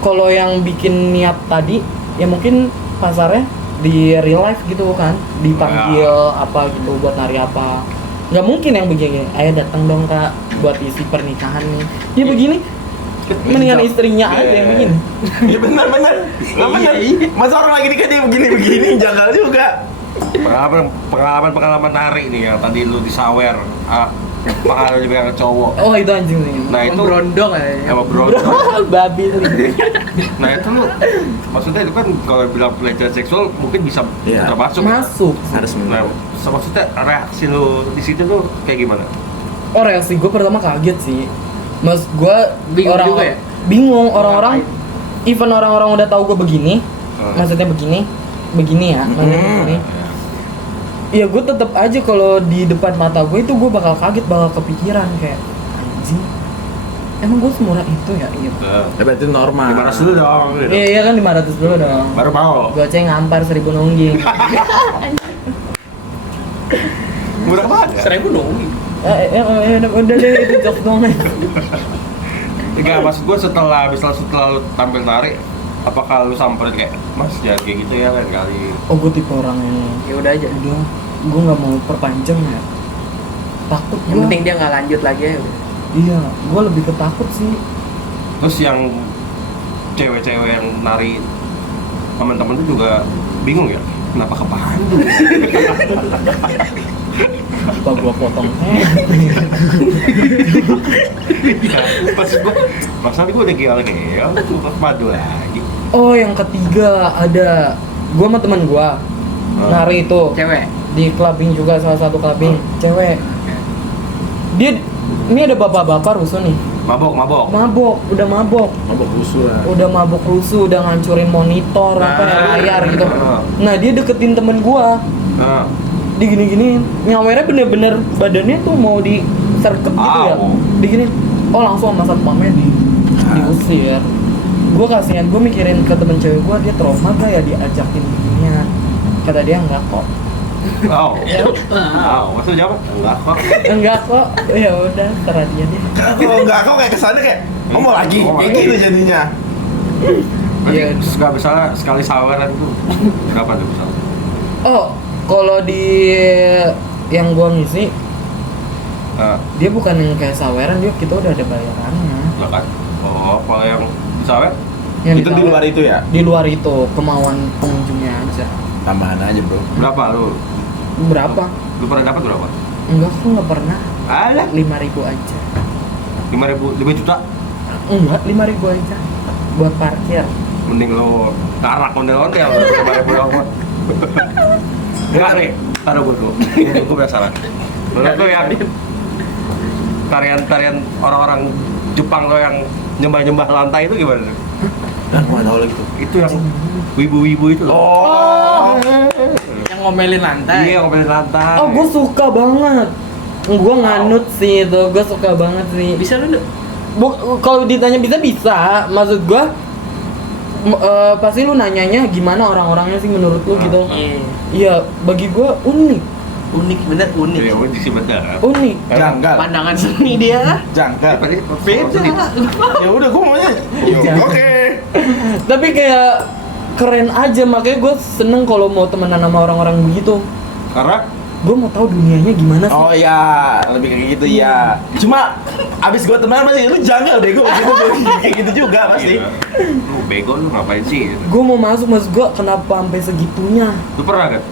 Kalau yang bikin niat tadi, ya mungkin pasarnya di real life gitu kan, dipanggil apa gitu buat nari apa. Nggak mungkin yang begini, ayo datang dong kak buat isi pernikahan nih. Ya begini, mendingan istrinya aja yang begini. Iya benar. Nah, benar. Masa orang lagi nikah dia begini janggal juga. Pengalaman nari nih yang tadi lu disawer, pengalaman juga yang cowok. Oh itu anjing nih. Nah itu Berondong aja. sama bro. Babi nih. Nah itu lu, maksudnya itu kan kalau bilang pelecehan seksual mungkin bisa Iya. termasuk. Masuk. Harus Nah, maksudnya reaksi lu di situ tuh kayak gimana? Oh reaksi gue pertama kaget sih. Mas gue Bingung juga ya? bingung orang-orang, even orang-orang udah tahu gue begini, maksudnya begini ya, maksudnya begini. Ya gue tetap aja kalau di depan mata gue itu gue bakal kaget, bakal kepikiran kayak anjing. Emang gue semurah itu ya? Iya. Ya berarti normal. 500 dulu dong. Iya kan 500 dulu dong. Baru mau. Gue ngampar 1000 nungging. Murah banget. 1000 dong. Udah deh itu jokes doang. Enggak, maksud gue setelah lu tampil tari, apakah lu samperin kayak Mas jangan kayak gitu ya kan kali? Oh gue tipe orang yang Ya udah aja. udah gue nggak mau perpanjang ya. Takut Yang gue. penting dia nggak lanjut lagi ya. udah. Iya, gue lebih ketakut sih. Terus yang cewek-cewek yang nari teman-teman tuh juga bingung ya, kenapa ke Pandu? Apa gue potong? Ya, pas gue, maksudnya gue udah keal tuh ke Pandu lagi. Oh yang ketiga ada gue sama teman gue nari itu Cewek. di clubbing juga, salah satu clubbing cewek. Dia ini ada bapak-bapak rusuh nih, Mabok. udah mabok, Mabok rusuh lah. udah mabok rusuh, udah ngancurin monitor apa ya, layar gitu. Nah dia deketin temen gue, Nah, digini-giniin, nyawernya bener-bener badannya tuh mau diserkep gitu ya, Au. diginiin. Oh langsung sama satpamnya diusir. Gue kasihan, gue mikirin ke temen cewek gue, dia trauma gak ya diajakin beginian. Kata dia enggak kok. maksudnya jawab? Enggak kok. Enggak kok. Ya udah, terserah dia deh. Kalau enggak kau kayak kesannya kayak ngomong lagi, kayak gitu jadinya. Iya. Nggak misalnya sekali saweran tuh berapa tuh misalnya? Oh, kalau di yang gua ngisi, Nah, dia bukan yang kayak saweran, dia kita udah ada bayarannya. lah kan. Oh, kalau yang di sawer? Yang Itu di luar itu ya? Di luar itu, kemauan pengunjungnya aja. Tambahan aja bro. Berapa lu? Berapa? Lu pernah dapat berapa? Enggak, aku nggak pernah. Ada 5.000 aja. 5 juta. Enggak, 5.000 aja buat parkir. Mending lu ngarak ondel-ondel 5.000 doang mah. Enggak nih, taruh gue dulu. Gue penasaran. Menurut lu yang tarian-tarian orang-orang Jepang tuh yang nyembah-nyembah lantai itu gimana? Dan gua tahu lagi tuh. Itu yang wibu-wibu itu loh. Oh. Yang ngomelin lantai. Iya, ngomelin lantai. Oh, gue suka banget. Gue nganut sih itu, gue suka banget sih. Bisa lu nggak? Kalau ditanya bisa. Maksud gue, pasti lu nanyanya gimana orang-orangnya sih menurut lu gitu. Iya. Iya, bagi gue unik. Unik bener unik. Iya, unik sih bener. Unik. Janggal. Pandangan seni dia. Janggal. Beda. Ya udah gua maunya. Jangan. Oke. Tapi kayak keren aja, makanya gue seneng kalau mau temenan sama orang-orang begitu. Karena Gue mau tahu dunianya gimana sih. Oh ya, lebih kayak gitu ya. Cuma abis gua temenan pasti lu janggal bego gitu kayak gitu juga pasti. iya. Lu bego lu ngapain sih? Gue mau masuk, maksud gue kenapa sampai segitunya? Lu pernah kan?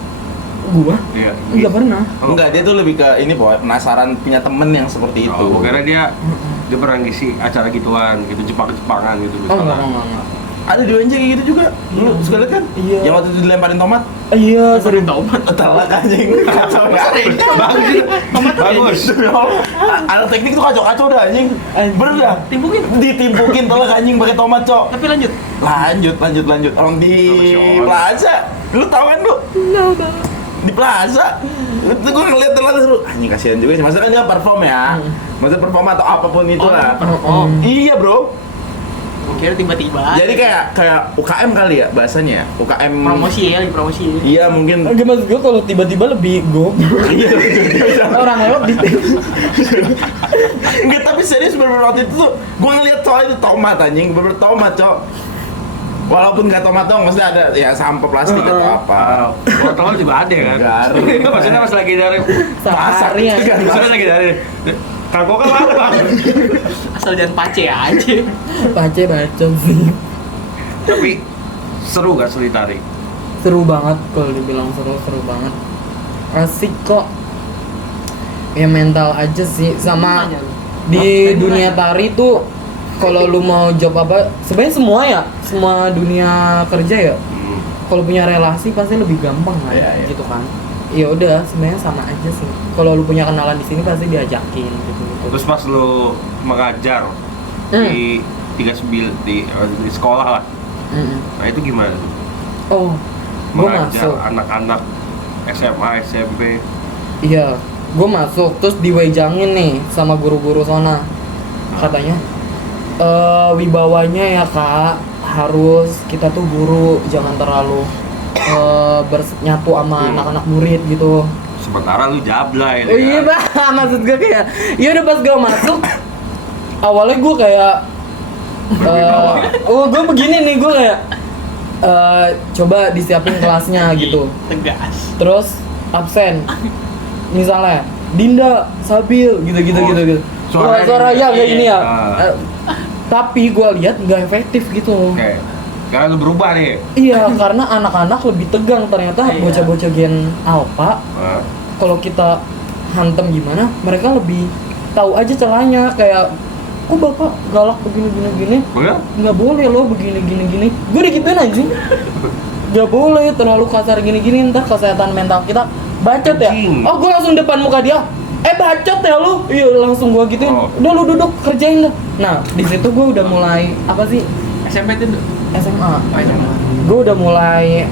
Gue Iya. nggak pernah. Enggak, dia tuh lebih ke ini boy, penasaran punya temen yang seperti itu. Oh, karena dia pernah ngisi acara gituan gitu, Jepang-Jepangan gitu Oh misalnya. enggak. Ada di UNJ kayak gitu juga. Lu suka liat kan? Iya. Yang waktu itu dilemparin tomat. Iya, sering Tomat. Telak anjing. Kacau banget. Bagus itu. Bagus. Demi Allah. Alat teknik tuh kacau-kacau dah anjing. Bener dah. Timpukin. Ditimpukin telak anjing pakai tomat, Cok. Tapi lanjut. Lanjut. Orang di Masya Allah. Plaza. Lu tahu kan lu? Di Plaza. Itu gue ngeliat terlalu seru. Anjing kasihan juga sih. Maksudnya kan dia perform ya. Maksudnya perform atau apapun itulah. perform. Iya, Bro. Gue kira tiba-tiba. Jadi kayak UKM kali ya bahasanya. UKM promosi ya, lagi promosi. Iya, mungkin. Enggak, maksud gue kalau tiba-tiba lebih goblok. Iya. Orang lewat di Enggak, tapi serius bener-bener waktu itu tuh gue ngeliat soal itu tomat anjing, bener-bener tomat, Cok. Walaupun nggak tomat dong, maksudnya ada ya sampah plastik atau apa. Wortel juga ada kan? Garu. Maksudnya pas lagi dari sehari ya. maksudnya lagi dari kangkung kan apa? Asal jangan pace aja. Pace bacot sih. Tapi seru gak seni tari? Seru banget, kalau dibilang seru banget. Asik kok. Ya mental aja sih, sama di dunia tari tuh kalau lu mau job apa, sebenarnya semua dunia kerja ya, kalau punya relasi pasti lebih gampang lah, Iya. gitu kan. Ya udah, sebenarnya sama aja sih. Kalau lu punya kenalan di sini pasti diajakin gitu. Terus pas lu mengajar di 39 di sekolah lah. Nah itu gimana tuh? Oh, gua Mengajar masuk. anak-anak SMA, SMP. Iya, gue masuk terus diwejangin nih sama guru-guru sana. Katanya, wibawanya ya kak, harus kita tuh guru jangan terlalu bernyatu sama anak-anak murid gitu. sementara lu jablay. Oh iya bang, maksud gue kayak, ya udah pas gue masuk, awalnya gue kayak, gue begini nih, gue kayak, coba disiapin kelasnya gitu, Tegas. terus absen, misalnya Dinda, Sabil, gitu. Suara ya kayak gini ya. Ah. Tapi gue lihat nggak efektif gitu. Oke. Karena lu berubah nih. Iya, karena anak-anak lebih tegang ternyata Iya. bocah-bocah gen alpha. Ah. Kalau kita hantem gimana, mereka lebih tahu aja celahnya kayak, kok bapak galak begini. Oh ya? Nggak boleh loh begini. Gue digituin anjing. Nggak boleh terlalu kasar gini, ntar kesehatan mental kita bacot ya. Anjing. Oh gue langsung depan muka dia. Bacot ya lu. Iya langsung gue gituin. Oh. Udah lu duduk kerjain dah. Nah di situ gue udah mulai apa sih SMP itu SMA. Oh, SMA. Gue udah mulai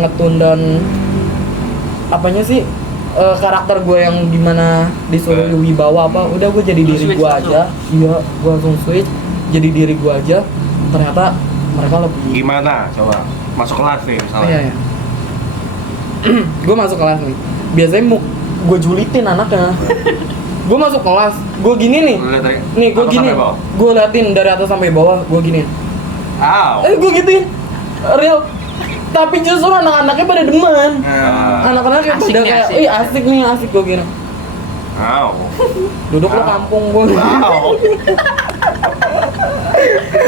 ngetun dan apanya sih karakter gue yang dimana disuruh wibawa apa, udah gue jadi Lu diri switch gue langsung? aja. Iya, gue langsung switch jadi diri gue aja. Ternyata mereka lebih. Gimana? Coba masuk kelas nih misalnya. Iya. Gue masuk kelas nih. Biasanya gue julitin anaknya. Gue masuk kelas, gue gini nih. Lu lihat dari Nih gue atas gini. sampai bawah? Gue liatin dari atas sampai bawah, gue gini. Aw. Gue gituin. Real. Tapi justru anak-anaknya pada demen. Ah. Anak-anaknya Asik pada nih, kayak, asik. ih asik nih, asik gue gini. Aw. Duduk lo kampung gue. Aw.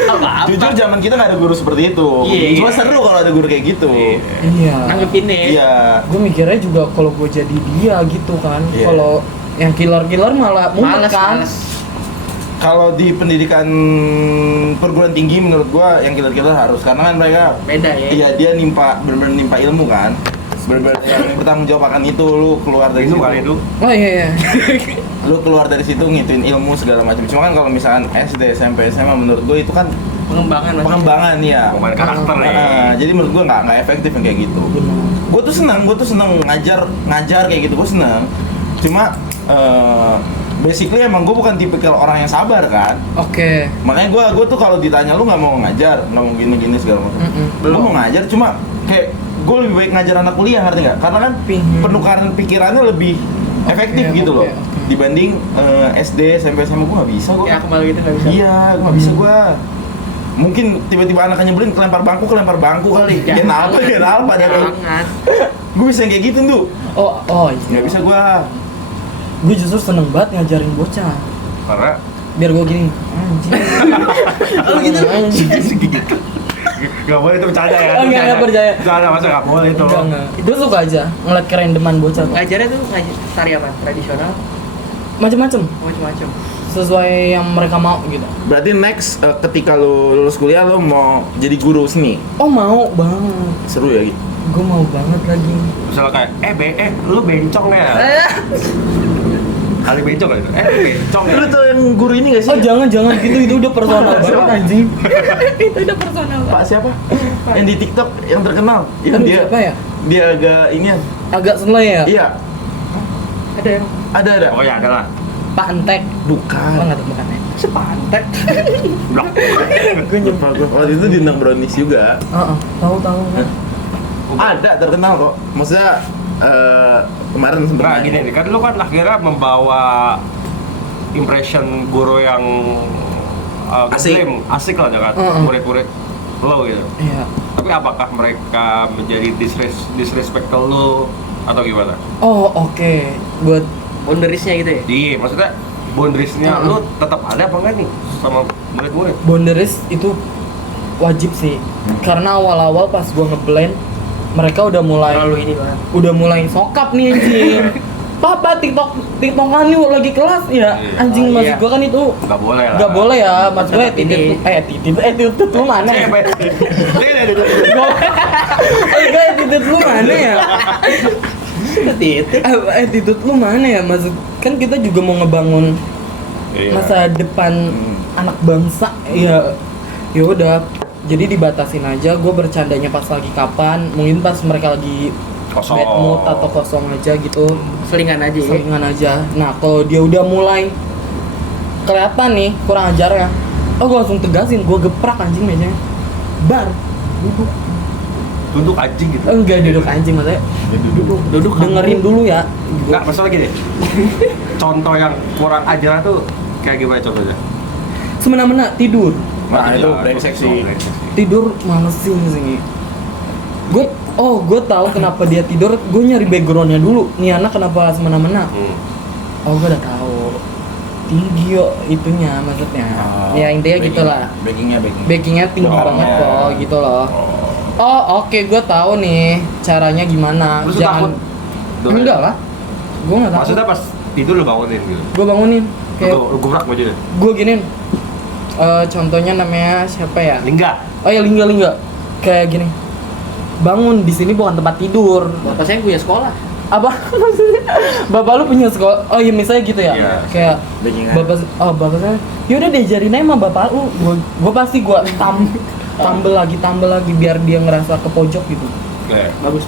Apa-apa. Jujur zaman kita nggak ada guru seperti itu. Iya. Cuma seru kalau ada guru kayak gitu. Iya. Nanggepin nih. Iya. Gue mikirnya juga kalau gue jadi dia gitu kan. Iya. Kalau yang killer malah mumet kan. Males. Kalau di pendidikan perguruan tinggi menurut gua yang killer harus, karena kan mereka Beda ya. iya dia bener-bener nimpa ilmu kan. Bener-bener yang bertanggung jawab akan itu, lu keluar dari Itu situ. kali itu. Oh iya. Lu keluar dari situ ngituin ilmu segala macam. Cuma kan kalau misalkan SD, SMP, SMA menurut gua itu kan Pengembangan maksudnya. pengembangan ya. Pengembangan karakter nih. Jadi menurut gua nggak efektif yang kayak gitu. Gue tuh seneng ngajar kayak gitu, gue seneng. Cuma basically emang gue bukan tipikal orang yang sabar kan. Oke. Makanya gue tuh kalau ditanya lu nggak mau ngajar, nggak mau gini segala macam. Mm-mm. Lu mau ngajar, cuma kayak gue lebih baik ngajar anak kuliah, ngerti nggak? Karena kan penukaran pikirannya lebih efektif Oke, gitu loh oke. dibanding SD, SMP, SMA gue nggak bisa gue. Ya kembali gitu nggak bisa. Iya, gue nggak bisa gue. Mungkin tiba-tiba anaknya nyebelin kelempar bangku kali. Gen apa dan Jangan. gue bisa yang kayak gitu tuh. Oh iya. Nggak bisa gue. Gue justru seneng banget ngajarin bocah. Karena Biar gue gini. Anjing. Oh gitu. Anjing. Gak boleh itu bercanda ya. Enggak percaya. Bercanda masa gak boleh itu. Enggak. Gue suka aja ngeliat kerendeman bocah kok. Ngajarnya tuh ngajar tari apa? Tradisional, Macem-macem. macam-macam. Sesuai yang mereka mau gitu. Berarti next ketika lu lulus kuliah lu mau jadi guru seni. Oh mau banget. Seru ya gitu. Gue mau banget lagi. Misalnya kayak, lu bencong ya. Kali bencong kan itu? Lu bencong ya. Lu tau yang guru ini gak sih? Oh jangan gitu, itu udah personal banget anjing. Itu udah personal Pak banget. siapa? Yang di TikTok yang terkenal. Yang Aduh, dia siapa ya? Dia agak inian. Agak senlay ya? Iya, Ada yang ada. Pokoknya ada lah. Pantek. Oh Bukan. nggak tahu bukannya. Sepantek. Blok. Gue lupa gue. Waktu itu diundang Brownies juga. Tahu kan. Ada terkenal kok. Maksudnya kemarin sempet Nah nanya. gini nih, kan lu kan akhirnya membawa impression guru yang Asik. asik lah dengan murid-murid lo gitu. Iya. Tapi apakah mereka menjadi disrespect ke lo atau gimana? Oh oke. Buat boundariesnya gitu ya. Iya, maksudnya boundariesnya lo tetap ada apa enggak nih sama murid-murid? boundaries itu wajib sih. Karena awal-awal pas gua ngeblend, mereka udah Terlalu ini banget. sokap nih anjing. Papa tiktokan yuk lagi kelas ya. Iya. Anjing Oh, maksud iya. gua kan itu Nggak boleh lah. nggak boleh ya. Maksud gue Tetap ini. attitude lu mana ya? Gue attitude lu mana ya? Seperti itu. Attitude lu mana ya? Maksud kan kita juga mau ngebangun Iya. masa depan anak bangsa ya. Ya udah, jadi dibatasin aja. Gue bercandanya pas lagi kapan, mungkin pas mereka lagi Kosong. bad mood atau kosong aja gitu, Selingan aja ya. selingan aja. Nah kalau dia udah mulai kelihatan nih kurang ajar ya, gue langsung tegasin, gue geprak anjing mejanya, bar, duduk. duduk anjing gitu. Enggak duduk anjing maksudnya. Duduk Dengerin dulu ya. Enggak, masalah gini. Contoh yang kurang ajar tuh kayak gimana contohnya? Semena-mena tidur. Nah, itu brengsek sih. Tidur malesin sih. Gue tahu kenapa dia tidur. Gue nyari backgroundnya dulu. Nih anak kenapa semena-mena? Oh, gue udah tahu. Tinggi yo itunya maksudnya. Ya intinya gitulah. Backingnya tinggi banget kok gitu loh. Oh oke, gue tahu nih caranya gimana. Terus lu takut? Enggak lah. Gue nggak takut. Maksudnya pas tidur lu bangunin gitu. Gue bangunin. Kayak Lu gebrak baju deh. gue giniin. Contohnya namanya siapa ya? Lingga. Oh ya Lingga. Kayak gini. Bangun, di sini bukan tempat tidur. Bapak saya punya sekolah. Apa maksudnya? Bapak lu punya sekolah? Oh iya misalnya gitu ya. Iya. Kayak Backingan. bapak saya. Yaudah diajarin aja sama bapak lu. Gue pasti tambel lagi biar dia ngerasa ke pojok gitu. Oke. Bagus.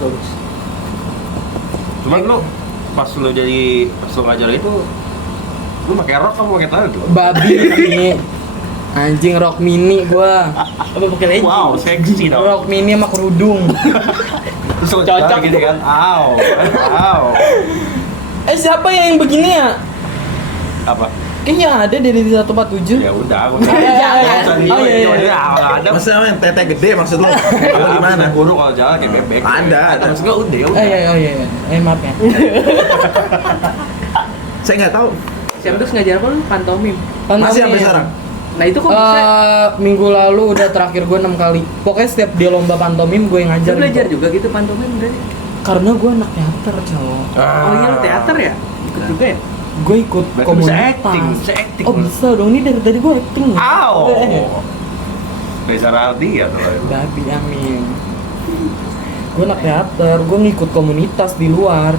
Cuman lu pas lu ngajar itu lu pakai rok apa pakai tali tuh? Babi nih. Anjing rok mini gua. Apa pakai legging? Wow, seksi dong. Rok mini sama kerudung. Terus lu Cocok. cocok gini kan. Aw. Siapa yang begini ya? Apa? Kayaknya ada dari 147. Ya udah, aku Oh, iya. ada. Maksudnya yang tete gede maksud lo? Apa gimana? Guru kalau jalan kayak bebek. Ada. Maksud gua udah ya udah. Iya. Maaf ya. Saya nggak tahu. Si Amdus ngajar apa lu? Pantomim. Masih sampai sekarang? Nah itu kok bisa? Minggu lalu udah terakhir gue 6 kali. Pokoknya setiap dia lomba pantomim gue yang Lu ngajar. belajar juga gitu pantomim dari? Karena gue anak teater, cowok. Oh iya lu teater ya? Ikut juga ya? Gue ikut Berarti komunitas. bisa acting. Oh bisa dong, ini dari tadi gue acting. Aw. Eh, Reza Rardi ya tuh. Babi amin. Gue anak teater, gue ngikut komunitas di luar.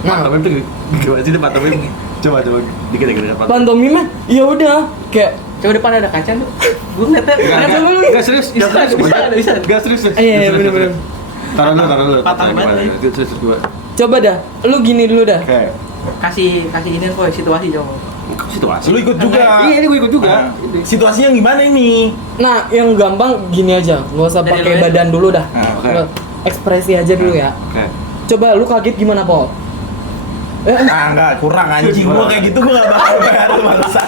Nah, Pantomim tuh gimana sih pantomim? Coba dikit pantomim. pantomimnya ya udah kayak Coba depan ada kaca lu. Gue ngeliatnya. Enggak serius. Bisa. Enggak serius. iya bener-bener. Taruh dulu. Patah banget, Serius gua. Coba dah, lu gini dulu dah. Oke. Kasih ini kok situasi coba. Situasi. Lu ikut juga. Iya, ini gue ikut juga. Situasinya gimana ini? Nah, yang gampang gini aja, nggak usah Dari pakai lu ya? badan dulu dah. Oke. Ekspresi aja dulu ya. Oke. Coba lu kaget gimana, Po? Enggak, kurang anjing. Gua kayak gitu gua enggak bakal bayar lu bangsa.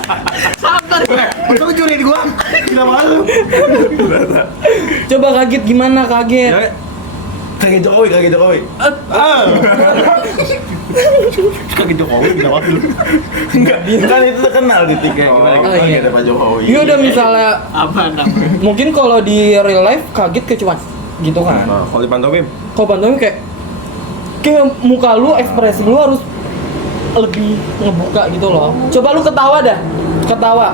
Sabar. Untung curi gua. Enggak malu. Coba kaget gimana kaget? Ya, Kayak Jokowi. kaget Jokowi enggak malu. Enggak, kan itu terkenal di TikTok. Gimana, Oh, iya. Ada Pak Jokowi. Ya udah misalnya Apa? mungkin kalau di real life kaget kayak cuman gitu kan. Nah, kalau di pantomim, Kalau pantomim kayak muka lu, ekspresi lu harus lebih ngebuka gitu loh. Coba lu ketawa dah. Ketawa.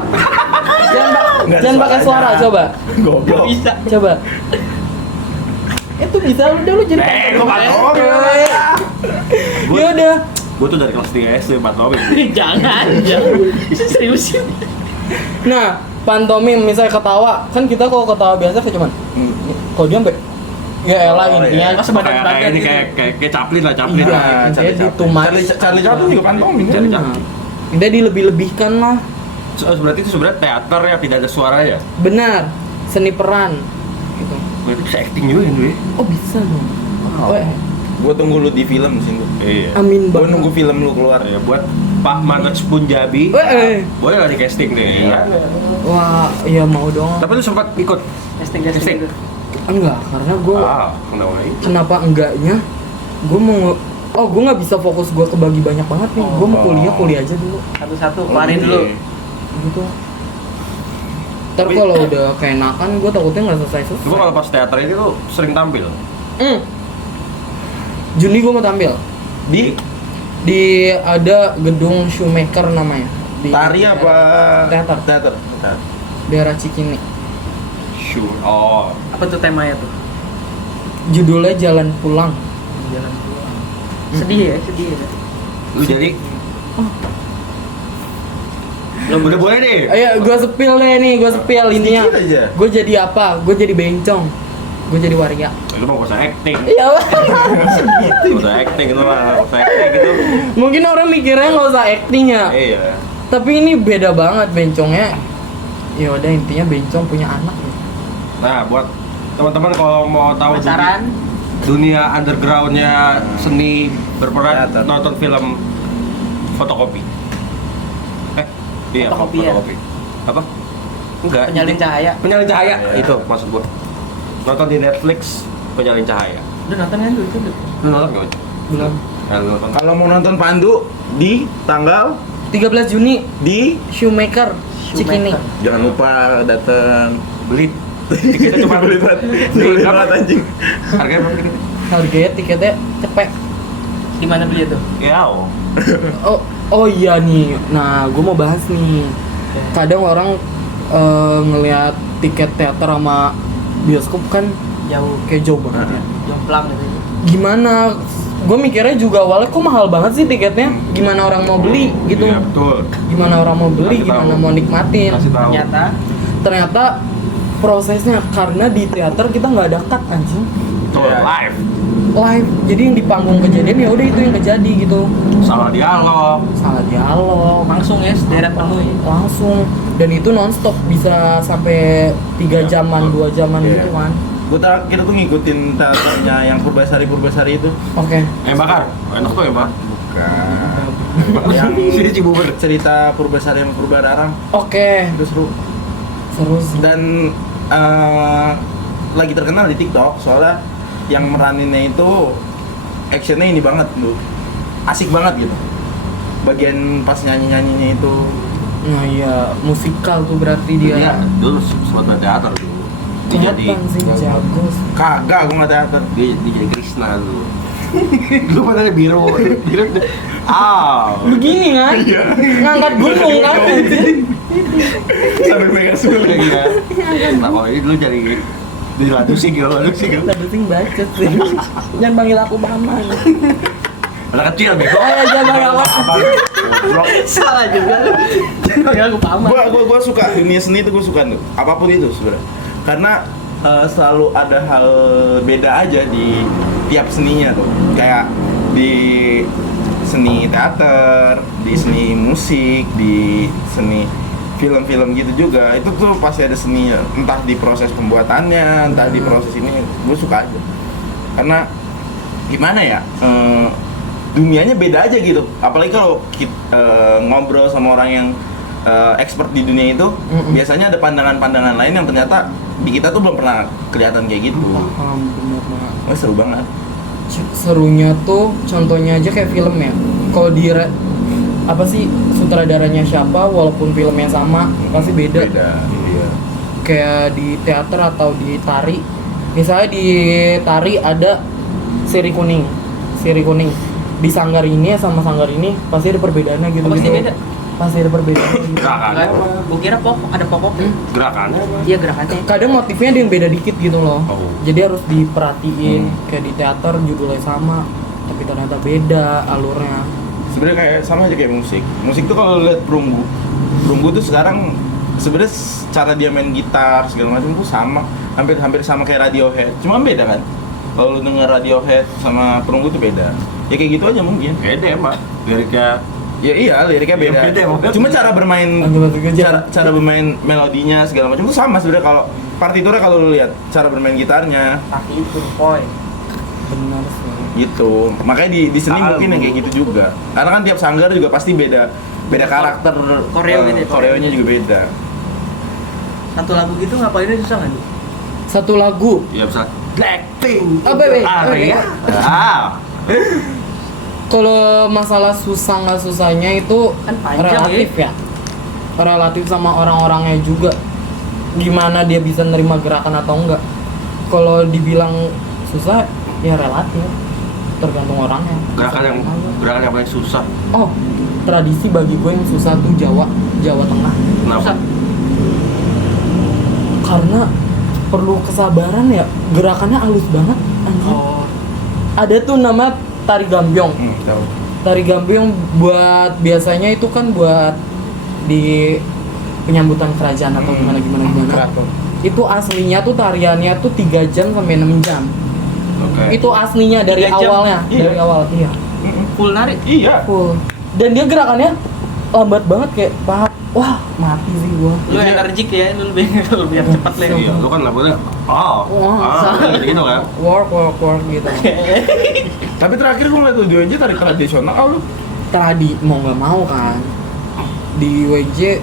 Nggak ada Jangan pakai suara, suaranya. coba. Goblok. Bisa. Coba. Itu bisa udah lu jadi gua pantomim. Ya udah. Gua tuh dari kelas 3 SD pantomim. Jangan. Seriusin. Nah, pantomim misalnya ketawa, kan kita kalau ketawa biasa kayak cuman kalau dia sampai ya elah Oh, intinya iya. Masa badan Kayak ini gitu. kayak Chaplin lah, Chaplin. Iya. lah. Dia ditumas. Charlie Chaplin juga pantomim kan? Charlie Nah, Chaplin. dia dilebih-lebihkan lah. Berarti itu sebenarnya teater yang tidak ada suaranya. Benar, seni peran gitu. Berarti bisa acting juga kan, Dwi? Oh bisa dong. Wow. Oh, Gua tunggu lu di film sini. Iya. amin Gua banget. nunggu film lu keluar. Ya, buat Pak Manoj Punjabi, boleh lah di casting deh. Iya. Wah, ya mau dong. Tapi lu sempat ikut? Casting Casting. gitu. Enggak, karena gue kenapa enggaknya? Gue mau gue nggak bisa fokus gue kebagi banyak banget nih. Gue mau kuliah aja dulu Satu-satu kelarin dulu. gitu. Ntar kalau udah keenakan gue takutnya nggak selesai. Cuma kalau pas teater ini tuh sering tampil. Juni gue mau tampil di ada gedung Shoemaker namanya. Di Tari apa? Teater. Teater. Daerah Cikini. Sure. Oh. Apa tuh temanya tuh? Judulnya Jalan Pulang. Jalan pulang. Sedih ya. Lu jadi udah boleh deh. Ayo gue sepil deh nih, gue sepil ininya. Sedikit aja. Gue jadi apa? Gue jadi bencong. Gue jadi waria. Lu mau usah acting. Iya. Gak usah acting itu lah, gak usah acting gitu. Mungkin orang mikirnya nggak usah acting ya. Iya. Tapi ini beda banget bencongnya. Ya udah intinya bencong punya anak. Nah, buat teman-teman kalau mau tahu Penasaran? dunia undergroundnya seni berperan, Teater. nonton film Fotokopi. Iya, Fotokopi ya? Apa? Enggak. Penyalin cahaya. Penyalin cahaya, Iya. itu maksud gua. Nonton di Netflix Penyalin Cahaya. Udah nonton kan tuh itu? Lu nonton nggak? Belum. Lu nonton. Kalau mau nonton Pandu di tanggal 13 Juni di Shoemaker Cikini. jangan lupa datang. Beli tiketnya cuma Beli banget. Beli banget anjing. Harganya berapa tiketnya? Harganya tiketnya cepet. Di mana beli itu? Ya, Oh iya nih. Nah, gue mau bahas nih. Kadang orang ngelihat tiket teater sama bioskop kan Jauh, kayak jauh banget ya. jomplang gitu. Gimana? Gue mikirnya juga awalnya kok mahal banget sih tiketnya. Gimana orang mau beli gitu? Iya, betul. Gimana orang mau beli? Kasih tahu. Gimana mau nikmatin? Kasih tahu. Ternyata Prosesnya karena di teater kita nggak ada cut anjing. Betul, Iya. live. Live. Jadi yang di panggung kejadian ya udah itu yang kejadi gitu. Salah dialog. Salah dialog, langsung ya sederet penuh ya. langsung, dan itu nonstop bisa sampai 3 jaman, 2 jaman Iya. gitu kan. Kita tuh ngikutin teaternya yang Purbasari itu. Oke. Bakar. Enak tuh ya, Pak. Bukan. yang Sini Cibubur. cerita Purbasari sama Purbararang Oke. itu seru. Seru sih. Dan lagi terkenal di TikTok soalnya yang meraninnya itu actionnya ini banget tuh, asik banget gitu. Bagian pas nyanyinya itu Nah iya, musikal tuh berarti dia. Iya, dulu sempat main teater dulu. Dia jadi Kelihatan sih jago. kagak, gue nggak teater. dia jadi Krishna dulu. Dulu padahal biru. Begini kan? Ngangkat gunung kan? Sambil megang suling. Iya. Nah, kalau ini dulu jadi ladusing. Tapi sing bacot sih. Jangan panggil aku Maman. Anak kecil bego. Ayo jangan panggil aku. Goblok. Salah juga lu. Ya aku paham. Gua suka dunia seni itu, gue suka tuh apapun itu sebenarnya, karena selalu ada hal beda aja di tiap seninya tuh, kayak di seni teater, di seni musik, di seni film-film gitu juga, itu tuh pasti ada seninya, entah di proses pembuatannya, entah di proses ini. Gue suka aja karena gimana ya, dunianya beda aja gitu, apalagi kalau kita ngobrol sama orang yang expert di dunia itu, biasanya ada pandangan-pandangan lain yang ternyata di kita tuh belum pernah kelihatan kayak gitu. Paham, bener banget. Oh, seru banget. Serunya tuh contohnya aja kayak film ya. Kalau di apa sih sutradaranya siapa, walaupun filmnya sama pasti beda. Iya. Kayak di teater atau di tari, misalnya di tari ada seri kuning di sanggar ini sama sanggar ini pasti ada perbedaannya gitu. Oh, pasti gitu. beda? Pasti ada perbedaannya gitu. Gerakannya apa? Gua kira ada pokoknya. Gerakannya apa? Iya gerakannya. Kadang motifnya ada yang beda dikit gitu loh. Oh. Jadi harus diperhatiin. Kayak di teater judulnya sama tapi ternyata beda alurnya. Sebenarnya kayak sama aja kayak musik. Musik tuh kalau lihat Perunggu tuh sekarang sebenarnya cara dia main gitar segala macam tuh sama, hampir sama kayak Radiohead. Cuma beda kan. Kalau lu denger Radiohead sama Perunggu tuh beda. Ya kayak gitu aja mungkin. Beda emang. Liriknya Ya iya, liriknya beda. Iya, beda, makanya. Cuma cara bermain cara bermain melodinya segala macam tuh sama sebenarnya. Kalau partiturnya kalau lu lihat cara bermain gitarnya Tapi itu boy. Benar sih. gitu. Makanya di seni mungkin yang kayak gitu juga. Karena kan tiap sanggar juga pasti beda karakter, Koreo gitu ya, koreonya juga beda. Satu lagu gitu ngapainnya susah nggak nih? Satu lagu ya bisa Blackpink. Apa, Be? Area. kalau masalah susah nggak susahnya itu Kan panjang, relatif ya. Relatif sama orang-orangnya juga. Gimana dia bisa nerima gerakan atau enggak. Kalau dibilang susah ya relatif. Tergantung orangnya. Gerakan yang paling susah. Oh, tradisi bagi gue yang susah tuh Jawa Tengah. Kenapa? Susah. Karena perlu kesabaran ya. Gerakannya halus banget. Anjing. Oh, Ada tuh nama tari gambyong. Tahu. Tari gambyong buat biasanya itu kan buat di penyambutan kerajaan atau gimana. Keraton. Itu aslinya tuh tariannya tuh 3 jam sampai 6 jam. Oke. Itu aslinya dari 3 jam? awalnya, Iya. dari awal. Iya. full narik. Iya. Full. Dan dia gerakannya lambat banget kayak pahap wah mati sih gua. Lu energik ya, lu lebih biar cepat lah. Iya, lu kan lagunya Wah, gitu kan. Work gitu. Tapi terakhir gue ngeliat di WJ tarik tradisional lu. Tradi mau nggak mau kan. Di WJ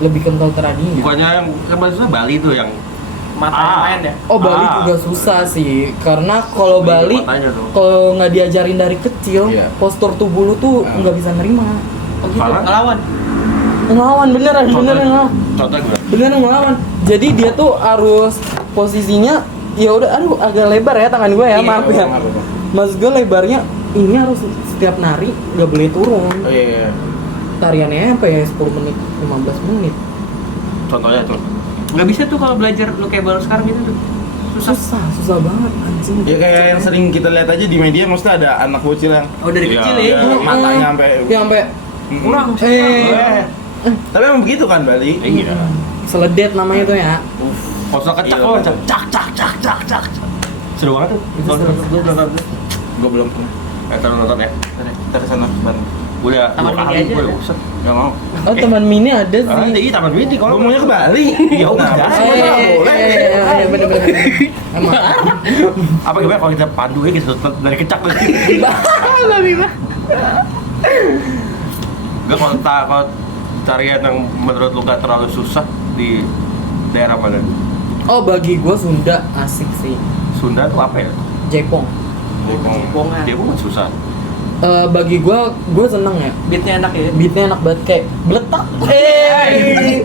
lebih kental tradinya. Bukannya yang bahasa Bali tuh yang Matanya main ya. Oh Bali juga susah sih, karena kalau Bali matanya tuh. kalau nggak diajarin dari kecil, Iya. postur tubuh lu tuh nggak bisa nerima. Oh gitu, Parah. ngelawan. Ngelawan beneran ngelawan. Contoh gue. Beneran ngelawan. Jadi dia tuh harus posisinya ya udah aduh agak lebar ya tangan gue ya, Iya, maaf ya. Maksud gue lebarnya ini harus setiap nari nggak boleh turun. Oh iya. Tariannya apa ya 10 menit, 15 menit. Contohnya tuh. Nggak bisa tuh kalau belajar lu kayak baru sekarang gitu tuh. Susah banget anjing. Ya kayak yang sering kita lihat aja di media, maksudnya ada anak bocil yang Oh dari Iya, kecil ya, ya. matanya sampai Ya sampai Kurang. Tapi emang begitu kan Bali? Iya. seledet namanya tuh ya. Kalau sudah kecak Iya, lo, betul. cak. Seru banget tuh. Itu seru. Gue belum pernah. Terus nonton ya. Kita kesana bareng. Gue udah Taman 2 Mini kali aja gue ada. usah. Gak mau. Oh teman mini ada sih. Ah, iya Taman Mini Gue kalau maunya ke Bali. Ya udah. Nah, Eh, masa nggak boleh? Bener-bener. Emang. apa gimana kalau kita pandu aja gitu dari kecak tuh. Gak kalau tarian yang menurut lu gak terlalu susah di daerah mana? Oh bagi gue Sunda asik sih. Sunda tuh apa ya? Jaipong. Bongan. Dia pun susah. Bagi gue seneng ya. Beatnya enak ya. Beatnya enak banget kayak beletak.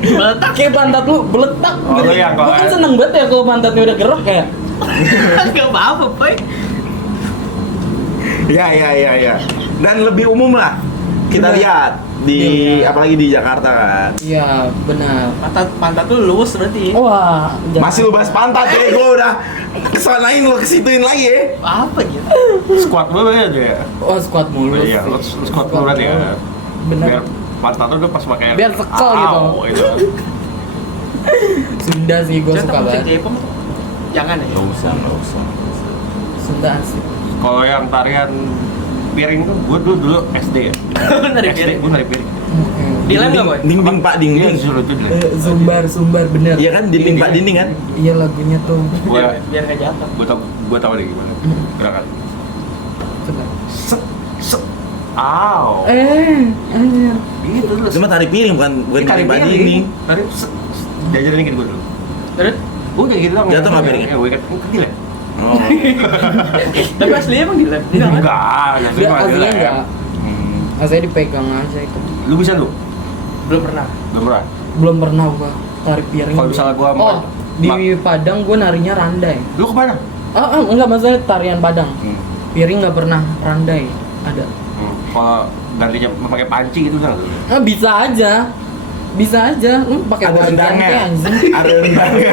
Beletak kayak pantat lu beletak. Oh, lu yang Gue kan kalau- seneng banget ya kalau pantatnya udah gerak kayak. Gak apa-apa, Pak. Ya. Dan lebih umum lah. Kita Bener. lihat di Iya. apalagi di Jakarta kan. Iya benar. Pantat tuh luwes berarti. Wah. Masih lu bahas pantat ya, gue udah kesanain lu kesituin lagi ya. Apa gitu? Squat dulu ya dia. Oh squat mulu. Iya, sih. lu squat dulu kan ya. Bener. Biar pantat lu pas pakai Biar sekel gitu. gitu. Sunda sih gue suka musik banget. Jaipong tuh. Jangan ya. Nggak usah. Sunda asik. Kalau yang tarian piring tuh gue dulu SD ya. Nari SD piring. gue nari piring. Dilan nggak, Boy? Dinding pak Iya, dinding. disuruh tuh dia. Sumbar bener. Iya kan dinding pak dinding kan. Iya lagunya tuh. Gue Biar nggak jatuh. gue tau deh gimana gerakan. Coba. Set. Aw. Anjir. Gitu terus. Cuma tari piring bukan Ini tari pak dinding. Tari set. Diajarin gitu gue dulu. Terus? Udah gitu doang. Jatuh nggak piringnya? Ya, gue kecil ya. Oh. Tapi aslinya emang Dilan? Dilan kan? Enggak, Dia aslinya enggak. Hmm. Aslinya dipegang aja itu. Lu bisa lu? Belum pernah. Belum pernah. Belum pernah gua tarik piring. Kalau misalnya gua Oh, di Padang gua narinya randai. Lu ke mana? Enggak maksudnya tarian Padang. Hmm. Piring nggak pernah randai. Ada. Kalau gantinya pakai panci gitu kan? Bisa aja. Bisa aja. Lu pakai Ada wajan rendangnya. kayak anjing. Ada rendangnya.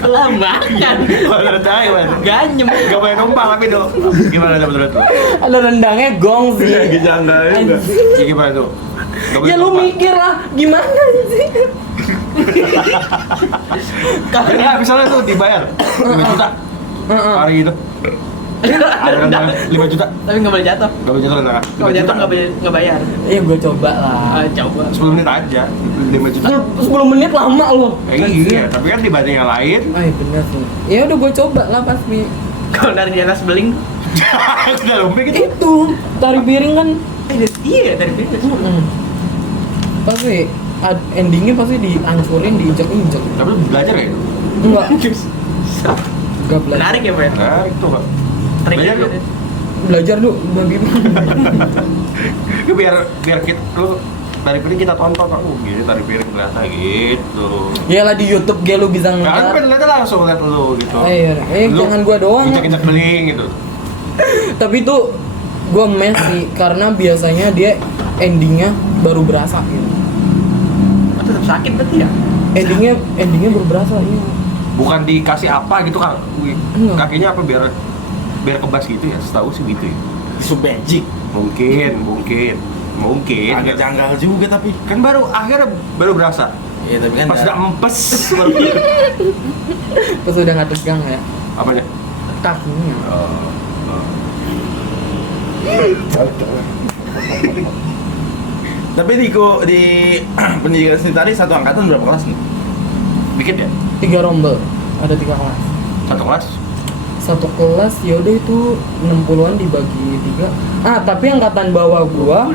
Kelambakan. Kalau ada cahaya gimana? Ganyem. Gak boleh numpang tapi tuh. Gimana tuh menurut lu? Ada rendangnya gong sih. Iya, janggal juga. Anjing. Ya, gimana tuh? Gak boleh Ya lu numpang. mikir lah gimana sih? Ya, misalnya tuh dibayar 5 juta hari itu. Ada rendang 5 juta. Tapi nggak boleh jatuh. Gak boleh jatuh rendang. Kalau jatuh nggak bayar. Iya gua coba lah. Coba. 10 menit aja 5 juta. 10 menit lama lu. Iya, tapi kan dibanding yang lain. Oh iya bener sih. Ya udah gua coba lah pasti. Kalau dari di atas beling, Udah lumpik gitu. Itu tari piring kan. iya dari piring. Pasti endingnya pasti dihancurin, diinjek-injek. Tapi lu belajar ya itu? Enggak. Enggak belajar. Menarik ya, Pak? Nah, itu Pak. Trik Belajar gitu. lu. Belajar dulu bagaimana. Ya, biar kita lu tari piring kita tonton gitu tari piring ternyata gitu. Ya lah di YouTube gue lu bisa Kan ngeliat. kan lihat langsung lihat lu gitu. Iya, jangan gua doang. Injak beling gitu. Tapi itu gua mes sih karena biasanya dia endingnya baru berasa gitu. Oh, tetap sakit berarti ya? Endingnya baru berasa iya. Bukan dikasih apa gitu kan. Enggak. Kakinya apa biar kebas gitu ya. Setahu sih gitu ya. Tisu magic. Mungkin. Agak janggal juga tapi. Kan akhirnya baru berasa. Iya tapi kan Pas udah empes. Pas udah nggak tegang ya Apanya? kakinya. Tapi di pendidikan seni tari satu angkatan berapa kelas nih? Dikit ya? 3 rombel, ada 3 kelas. Satu kelas? Satu kelas ya udah itu 60-an dibagi 3. Tapi angkatan bawah gua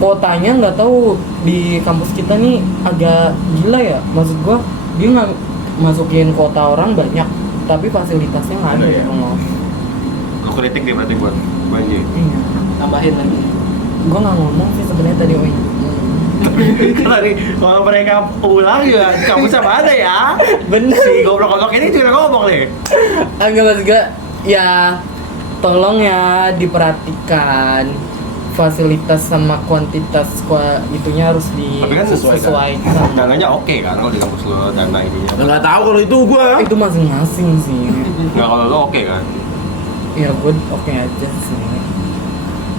kuotanya nggak tahu di kampus kita nih agak gila ya. Maksud gua dia nggak masukin kuota orang banyak, tapi fasilitasnya nggak ada ya. Lu kritik dia berarti buat banjir. Iya. Tambahin lagi. Gua nggak ngomong sih sebenarnya tadi Oi. Kalau kalau mereka ulang ya kamu sama ada ya. Bener. Si goblok-goblok ini juga ngomong nih. Agak maksud gua ya tolong ya diperhatikan fasilitas sama kuantitas itunya harus Tapi kan disesuaikan. Dananya oke kan kalau di kampus lu dana ininya. Nggak tahu kalau itu gua. Itu masing-masing sih. Nggak kalau lu oke kan. Ya gue oke aja sih.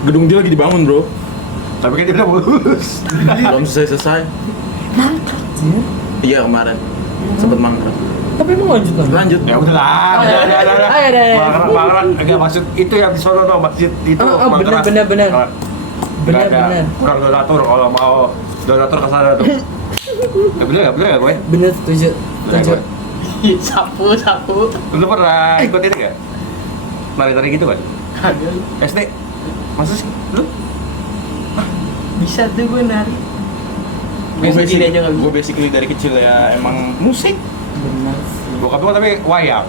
Gedung dia lagi dibangun, Bro. Tapi kan dia udah lulus. Belum selesai. Mantap sih. Iya, kemarin. Sempet mangkrak. Tapi emang lanjut lagi. Lanjut. Ya udah lah, Oh, ya. Ah, ya, ya, ya. Bangkrang agak maksud itu yang di sono no masjid itu. Mangkrak. bener. Ah, Bener, nggak ada. bener. Kurang donatur kalau mau donatur ke sana tuh. Ya bener nggak gue? Bener, setuju. Bener Setuju. gue. Sapu. Lu pernah ikut ini nggak? Tari-tari gitu kan? Kagak. SD? Masa sih? Lu? Bisa tuh gue nari. Gue Gini aja nggak bisa. basically dari kecil ya emang musik. Bener sih. Bokap gua tapi wayang.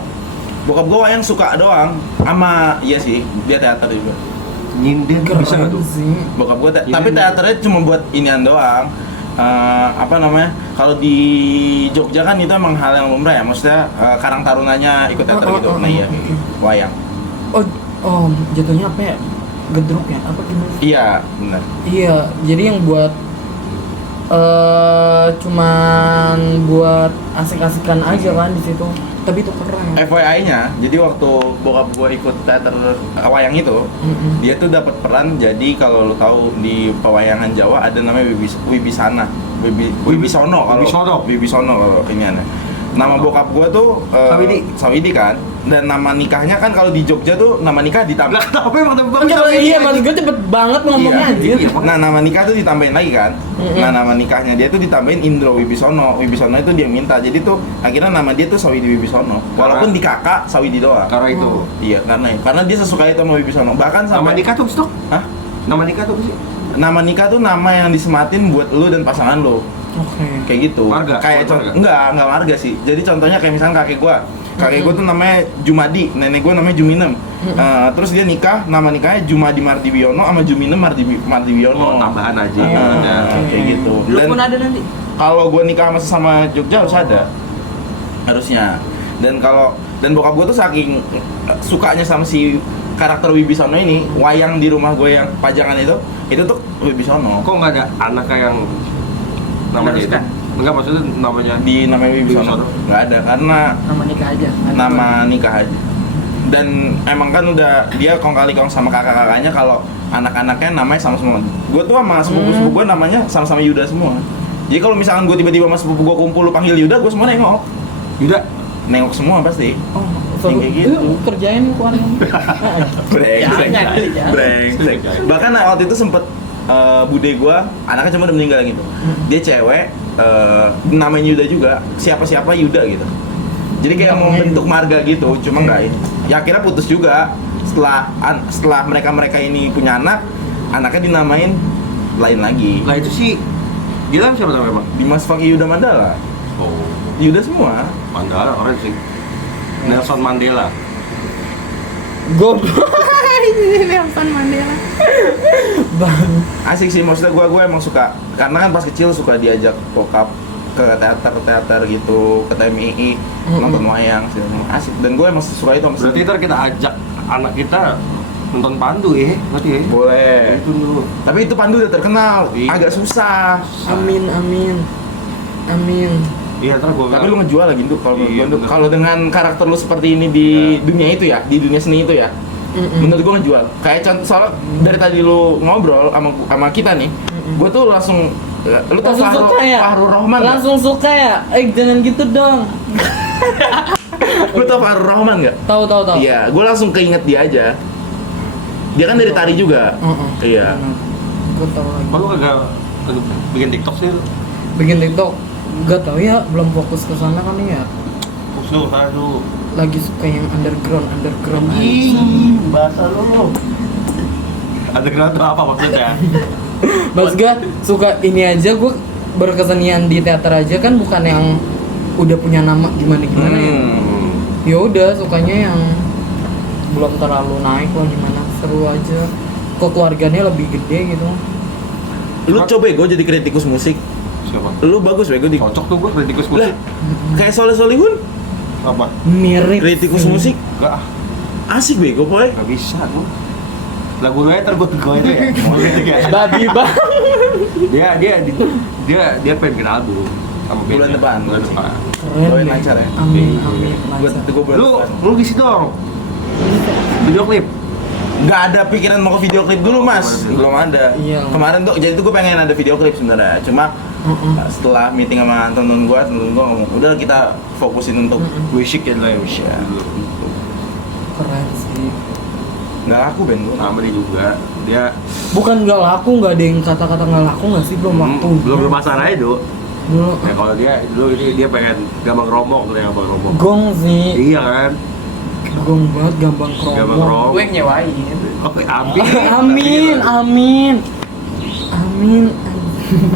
Bokap gue yang suka doang. Sama iya sih, dia teater juga. Nyinden bisa nggak Keren tuh? sih. Bokap gue Iya, tapi iya. teaternya cuma buat inian doang. Apa namanya? Kalau di Jogja kan itu emang hal yang lumrah ya. Maksudnya Karang Tarunanya ikut teater gitu. Nah iya, wayang. Oh, jatuhnya apa ya? Gedruk ya? Apa gimana? Iya, benar. Iya, jadi yang buat cuman buat asik-asikan aja kan di situ. Tapi itu keren. FYI-nya, jadi waktu bokap gue ikut teater wayang itu, Mm-mm. dia tuh dapat peran. Jadi kalau lo tahu di pewayangan Jawa ada namanya Wibisana, Wibisono kalau Wibisono kalau ini aneh. Nama bokap gue tuh Sawidi kan, dan nama nikahnya kan kalau di Jogja tuh nama nikah ditambah. Lah kenapa emang Iya, maksud gue cepet banget ngomongnya anjir. Iya. Nah nama nikah tuh ditambahin lagi kan. Nah nama nikahnya dia tuh ditambahin Indro Wibisono. Wibisono itu dia minta. Jadi tuh akhirnya nama dia tuh Sawidi Wibisono. Walaupun di kakak Sawidi doang. Karena itu. Iya karena dia sesuka itu sama Wibisono. Bahkan Nama sampai nikah tuh stok? Hah? Nama nikah tuh apa sih? Nama nikah tuh nama yang disematin buat lu dan pasangan lu. Oke. Kayak gitu. Marga? Kayak Marga? enggak marga sih. Jadi contohnya kayak misalnya kakek gua. Kakek gua tuh namanya Jumadi, nenek gua namanya Juminem. Terus dia nikah, nama nikahnya Jumadi Mardibiono sama Juminem Mardibiono. Oh, tambahan aja. Kayak gitu. Lu Dan pun ada nanti. kalau gua nikah sama Jogja harus ada. Harusnya. Dan bokap gua tuh saking sukanya sama si karakter Wibisono ini, wayang di rumah gue yang pajangan itu tuh Wibisono. Kok nggak ada anaknya yang namanya itu? Meneruskan? Enggak, maksudnya namanya Di namanya Wibisono Wibisono. nggak ada karena Nama nikah aja. nama nikah aja. Dan emang kan udah dia kong kali kong sama kakak-kakaknya kalau anak-anaknya namanya sama semua. Gue tuh sama sepupu-sepupu gue namanya sama-sama Yuda semua. Jadi kalau misalkan gue tiba-tiba sama sepupu gue kumpul lu panggil Yuda, gue semua nengok. Yuda. Nengok semua pasti. Oh, Yang kayak gitu. kerjain keluarga. Brengsek. Jangan. Brengsek. Bahkan waktu itu sempet bude gue, anaknya cuma udah meninggal gitu. Dia cewek, namanya Yuda juga. Siapa-siapa Yuda gitu. Jadi kayak mau bentuk marga gitu, cuma nggak ini. Ya akhirnya putus juga. Setelah mereka ini punya anak, anaknya dinamain lain lagi. Lah itu sih Gilang siapa namanya emang? Dimas Fakih Yuda Mandala. Oh, Yuda semua. Mandala keren sih. Nelson Mandela. Goblok. Nelson Mandela. Bang. Asik sih, maksudnya gue emang suka. Karena kan pas kecil suka diajak bokap ke teater gitu, ke TMII, nonton wayang sih. Asik. Dan gue emang suka itu. Berarti ntar kita ajak anak kita nonton Pandu ya, berarti ya? Boleh. Itu dulu. Tapi itu Pandu udah terkenal, Iya. agak susah. Amin. Iya, ntar gua. Tapi lu ngejual lagi tuh kalau Iya, menurut gua, Nduk. bener. Kalau dengan karakter lu seperti ini di dunia itu ya, di dunia seni itu ya, menurut gua ngejual. Kayak contoh soalnya dari tadi lu ngobrol sama kita nih, gua tuh langsung lu tau Langsung suka ya? Fahrul Rahman nggak? Langsung suka ya? Jangan gitu dong. Lu tau Fahrul Rahman nggak? Tahu. Iya, gua langsung keinget dia aja. Dia kan dari tari juga. Iya. Gue tahu lagi. Oh, lu kagak bikin TikTok sih? Bikin TikTok, gak tahu ya, belum fokus ke sana kan ya. Usul, aduh. Lagi suka yang underground aja. Bahasa lu. Underground tuh apa maksudnya? Maksud gue suka ini aja, gue berkesenian di teater aja kan, bukan yang udah punya nama gimana ya. Ya udah sukanya yang belum terlalu naik lah, gimana seru aja. Kok keluarganya lebih gede gitu. Lu coba gue jadi kritikus musik. Siapa? Lu bagus bego di. Cocok tuh gua kritikus Lah, musik. kayak Soleh Solihun Apa? Mirip kritikus sih. musik Enggak, asik bego boy. enggak bisa gua. Lagu gue tergut gue itu ya. Musik ya. Babi bang. Dia pengen bikin album sama Bulan bandnya. depan. Bulan depan. Keren Doain deh. lancar ya. Amin Gue lancar. bulan Lu depan. ngisi dong. Video klip. Nggak ada pikiran mau ke video klip dulu mas. Belum ada. Iya. Kemarin tuh jadi tuh gue pengen ada video klip sebenarnya. Cuma setelah meeting sama temen gue ngomong udah kita fokusin untuk Wisik ya lah ya. Iya. Keren sih. Nggak laku band gue. Sama dia juga. Dia Bukan nggak laku, nggak ada yang kata-kata nggak laku nggak sih, belum waktu. belum berpasaran aja tuh. Belum. Ya kalau dia dulu dia pengen gampang romok tuh, gampang romok. Gong sih. Iya kan? Gong banget, gampang Gampang keromong. romok. Gue yang nyewain. Oke, amin. Amin.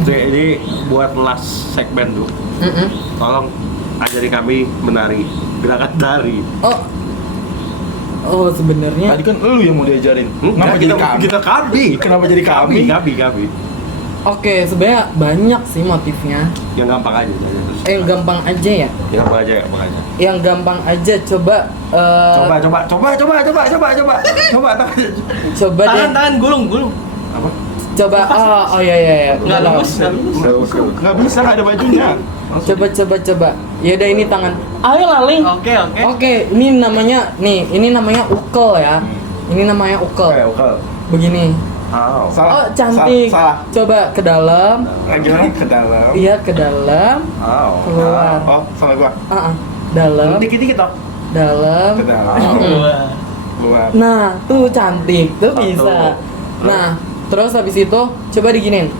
Jadi buat last segmen tuh. Tolong ajari kami menari gerakan tari. Oh sebenarnya Tadi kan lu yang mau diajarin. Kenapa jadi kami? Kita kami. Kenapa jadi kami? Kami. oke, sebenarnya banyak sih motifnya. Yang gampang aja. Terus. Yang gampang aja ya. Yang gampang aja. Yang gampang aja coba Coba. coba deh. Tangan gulung. Apa? Coba oh iya. Nggak Udah, lembus. Nggak bisa, nggak ada bajunya. Coba. Ya udah ini tangan. Ayo laling. Oke. Oke, ini namanya ukel ya. Ini namanya ukel. Oke. Begini. Oh. Oh, cantik. Salah. Coba ke dalam. Gimana ke dalam? Iya, ke dalam. Oh. Keluar. Oh, salah gua. Dalam. Dikit-dikit toh. Dalam. Ke dalam. Wah. Keluar. Nah, tuh cantik. Tuh Satu. bisa. Nah, terus habis itu coba diginin.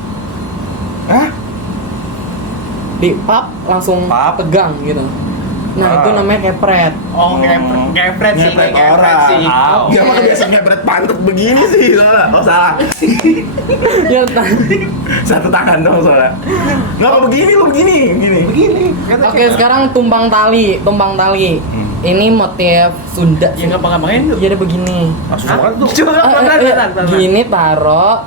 Hah? Di pap langsung Pap. pegang gitu. Nah, itu namanya kepret. Oh, ngepret sih, Ngepret ngepret orang. sih. Au. Gak mah biasa ngepret pantat begini sih soalnya. Oh salah. Ya, tadi. Satu tangan dong soalnya. Nggak apa begini. Oke, sekarang tumpang tali. Ini motif Sunda. Ya ngapa-ngapain tuh? Jadi begini. Langsung banget tuh. Coba pelan. Gini taro.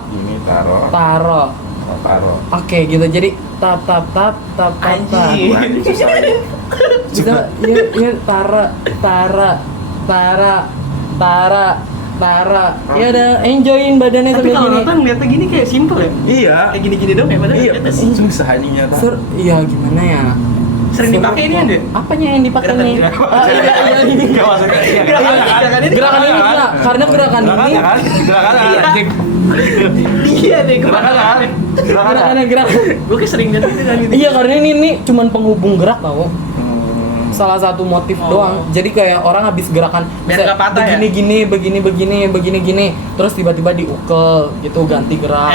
Oke, gitu. Jadi tap. Anjing. Anjing susah. Bisa, ya tara. Ya udah, enjoyin badannya Tapi sampai kalau gini. nonton lihatnya gini kayak simple ya. Iya. Kayak gini-gini dong ya, padahal Iya. ternyata Susah anjing nyata. Iya gimana ya? sering dipakai ini ada. Apanya yang dipakai nih? Iya ini. Nggak maksudnya iya. Gerakan ini. Gerakan ini enggak, karena gerakan ini Gerakan anjing. Iya deh, gerakan. Gue kayak sering lihat itu kan gitu. Iya karena ini cuman penghubung gerak tau. Salah satu motif doang. Jadi kayak orang habis gerakan Biar nggak patah ya? begini, terus tiba-tiba diukel gitu ganti gerak.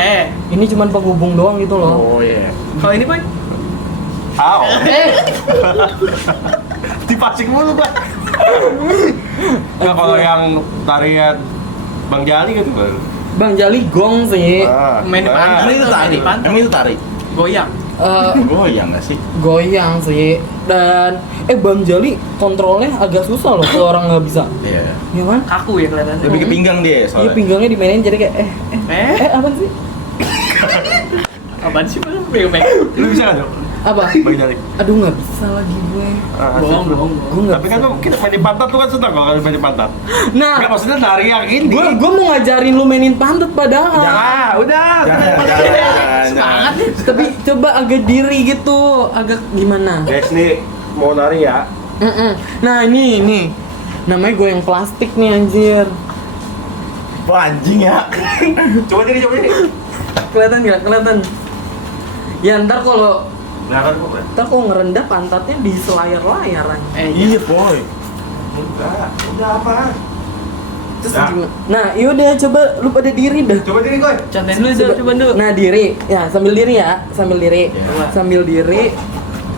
Ini cuman penghubung doang gitu loh. Oh iya. Kalau ini boy, Au. Dipasing mulu, Pak. Nah, kalau yang tarian Bang Jali gitu, Bang. Bang Jali gong sih. main di pantai. Emang itu tari? Emang itu tari? Goyang. Goyang nggak sih? Goyang sih. Dan Bang Jali kontrolnya agak susah loh kalau orang nggak bisa. Iya. Ya kan? Kaku ya kelihatannya. Lebih ke pinggang dia Iya soalnya. pinggangnya dimainin jadi kayak apa sih? Apaan sih bang? Pegang. Lu bisa nggak, Dok? Apa? Bang Jali. Aduh nggak bisa lagi gue. Bohong. Gue nggak Tapi kan bisa. tuh kita main di pantat tuh kan senang kalau main di pantat. Nah, Nggak, maksudnya tari yang ini. gue mau ngajarin lu mainin pantat padahal. Udah. Jangan. Semangat nih. Tapi coba agak diri gitu, agak gimana? Guys, nih mau nari ya. Nah ini namanya goyang plastik nih anjir. Wah anjing ya. Coba ini. Kelihatan nggak? Kelihatan. Ya ntar kalau Kelihatan kok, Bang. ngerendah pantatnya di selayar-layar anjir. Iya boy. Udah apa? Terus Nah. gimana? Nah, yaudah coba lu pada diri dah. Coba diri gue. Contain dulu dulu, coba dulu. Nah, diri. Ya, sambil diri ya, sambil diri. Ya. Sambil diri.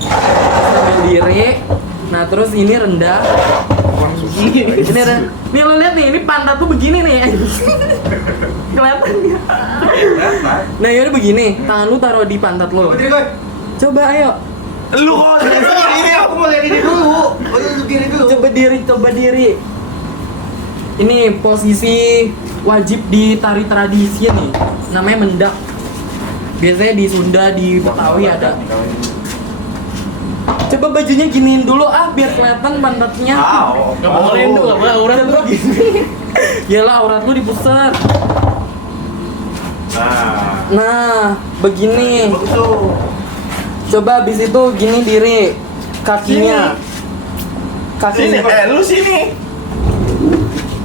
Sambil diri. Nah, terus ini rendah. Ini rendah. Nih lu lihat nih, ini pantat tuh begini nih. Kelihatan ya? Nah, yaudah begini. Tangan lu taruh di pantat lu. Coba diri gue. Coba ayo. Lu kok ini aku mau lihat ini dulu. Oh, lu diri dulu. Coba diri. Ini posisi wajib di tari tradisi nih. Namanya mendak. Biasanya di Sunda, di Betawi ada. Coba bajunya giniin dulu biar kelihatan pantatnya. Nggak boleh tuh, nggak boleh aurat Coba tuh. gini. Yalah aurat lu dipusat. Nah, begini. Bagus tuh. Coba habis itu gini diri. Kakinya. Sini, Kakinya. lu sini.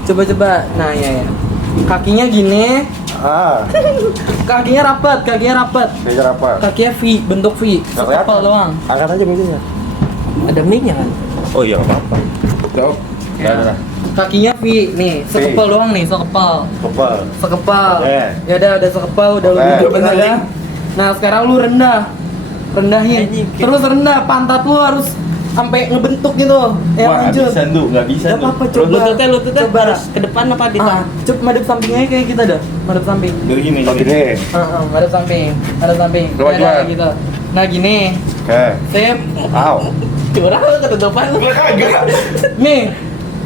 Coba. Nah, ya. Kakinya gini. Kakinya rapat. Belajar apa? Kakinya V, bentuk V. Sekepal doang. Angkat aja mungkin ya. Ada mic-nya kan? Oh iya, nggak apa-apa. Jawab. Ya. Kakinya V, nih, sekepal doang nih, sekepal. Iya. Ya udah sekepal, udah lu duduk bener ya. Nah, sekarang lu rendahin. Terus rendah, pantat lu harus sampai ngebentuk gitu. Ya lanjut. nggak bisa Gak apa-apa, coba. Lututnya Coba. harus ke depan apa di tengah? Coba madep sampingnya kayak kita dah. Madep samping. Dari gini. Madep samping. Coba, Ya, coba. gitu. Nah, gini. Oke. Sip. Curang lu ketutupan lu. Gua kagak. Nih,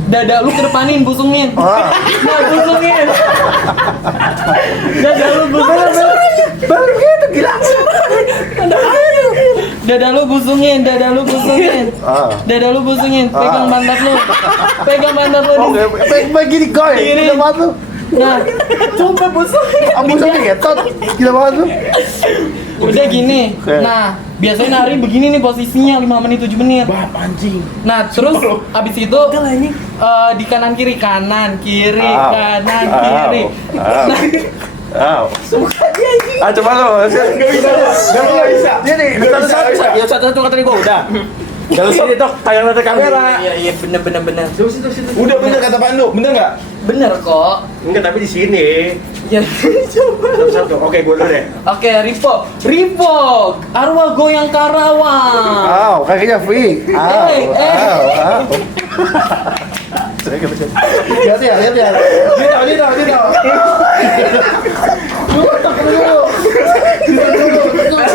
dada lu kedepanin, busungin. Nah, busungin. Dada lu busungin. Baru gitu gila. Dada lu busungin. Dada lu busungin. Pegang pantat lu. Begini coy. Gini. Gila banget lu. Nah, coba busungin. Ambusnya ngetot. Gila banget lu. Udah gini. Oke. Nah, biasanya nari begini nih posisinya 5 menit 7 menit. Bah, anjing. Nah, terus abis itu di kanan kiri, kanan kiri. Nah, Coba lu. Nggak bisa. Ini Bisa. Ya satu kata gua udah. Kalau sini tuh kayak nonton kamera. Iya bener. Udah bener kata Pandu, bener nggak? Bener kok. Enggak, tapi di sini. Ya coba. Satu. Oke, gua dulu deh. Oke, Ripo, arwah goyang Karawang. Kakinya free. Lihat ya. Lihat.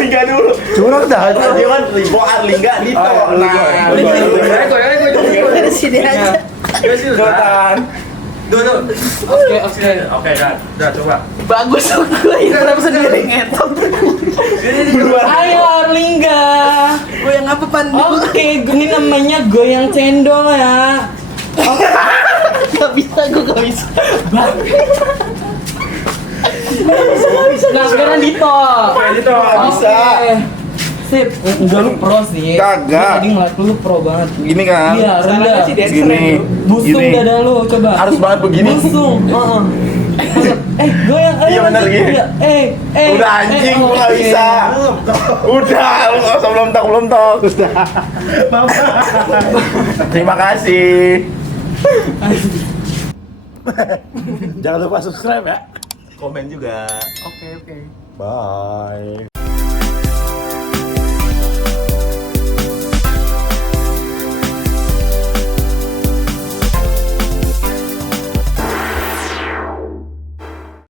Lingga dulu. Curang dah. Dia kan Ribo Arlingga Dito. Nah, Di sini aja. Ikutan. Oke. Dah coba. Bagus gue ini kenapa sendiri ngetot. Ayo Arlingga. Goyang apa Pan? Oke, ini namanya goyang cendol ya. Gak bisa, gue gak bisa. Nah, sekarang Dito. Dito, bisa. Oke. Sip. Enggak lu pro sih. Kagak. Gua tadi ngeliat lu pro banget. Gini kan? Iya, rendah. Caranya sih dia Gini. keren. Busung Gini. dada lu, coba. Harus banget begini. Busung. Goyang. Iya, bener, lanjut. gini. Udah anjing, gua nggak oke. bisa. Udah, lu nggak usah belum tok. Udah. Terima kasih. Jangan lupa subscribe ya. Komen juga. Oke. Bye.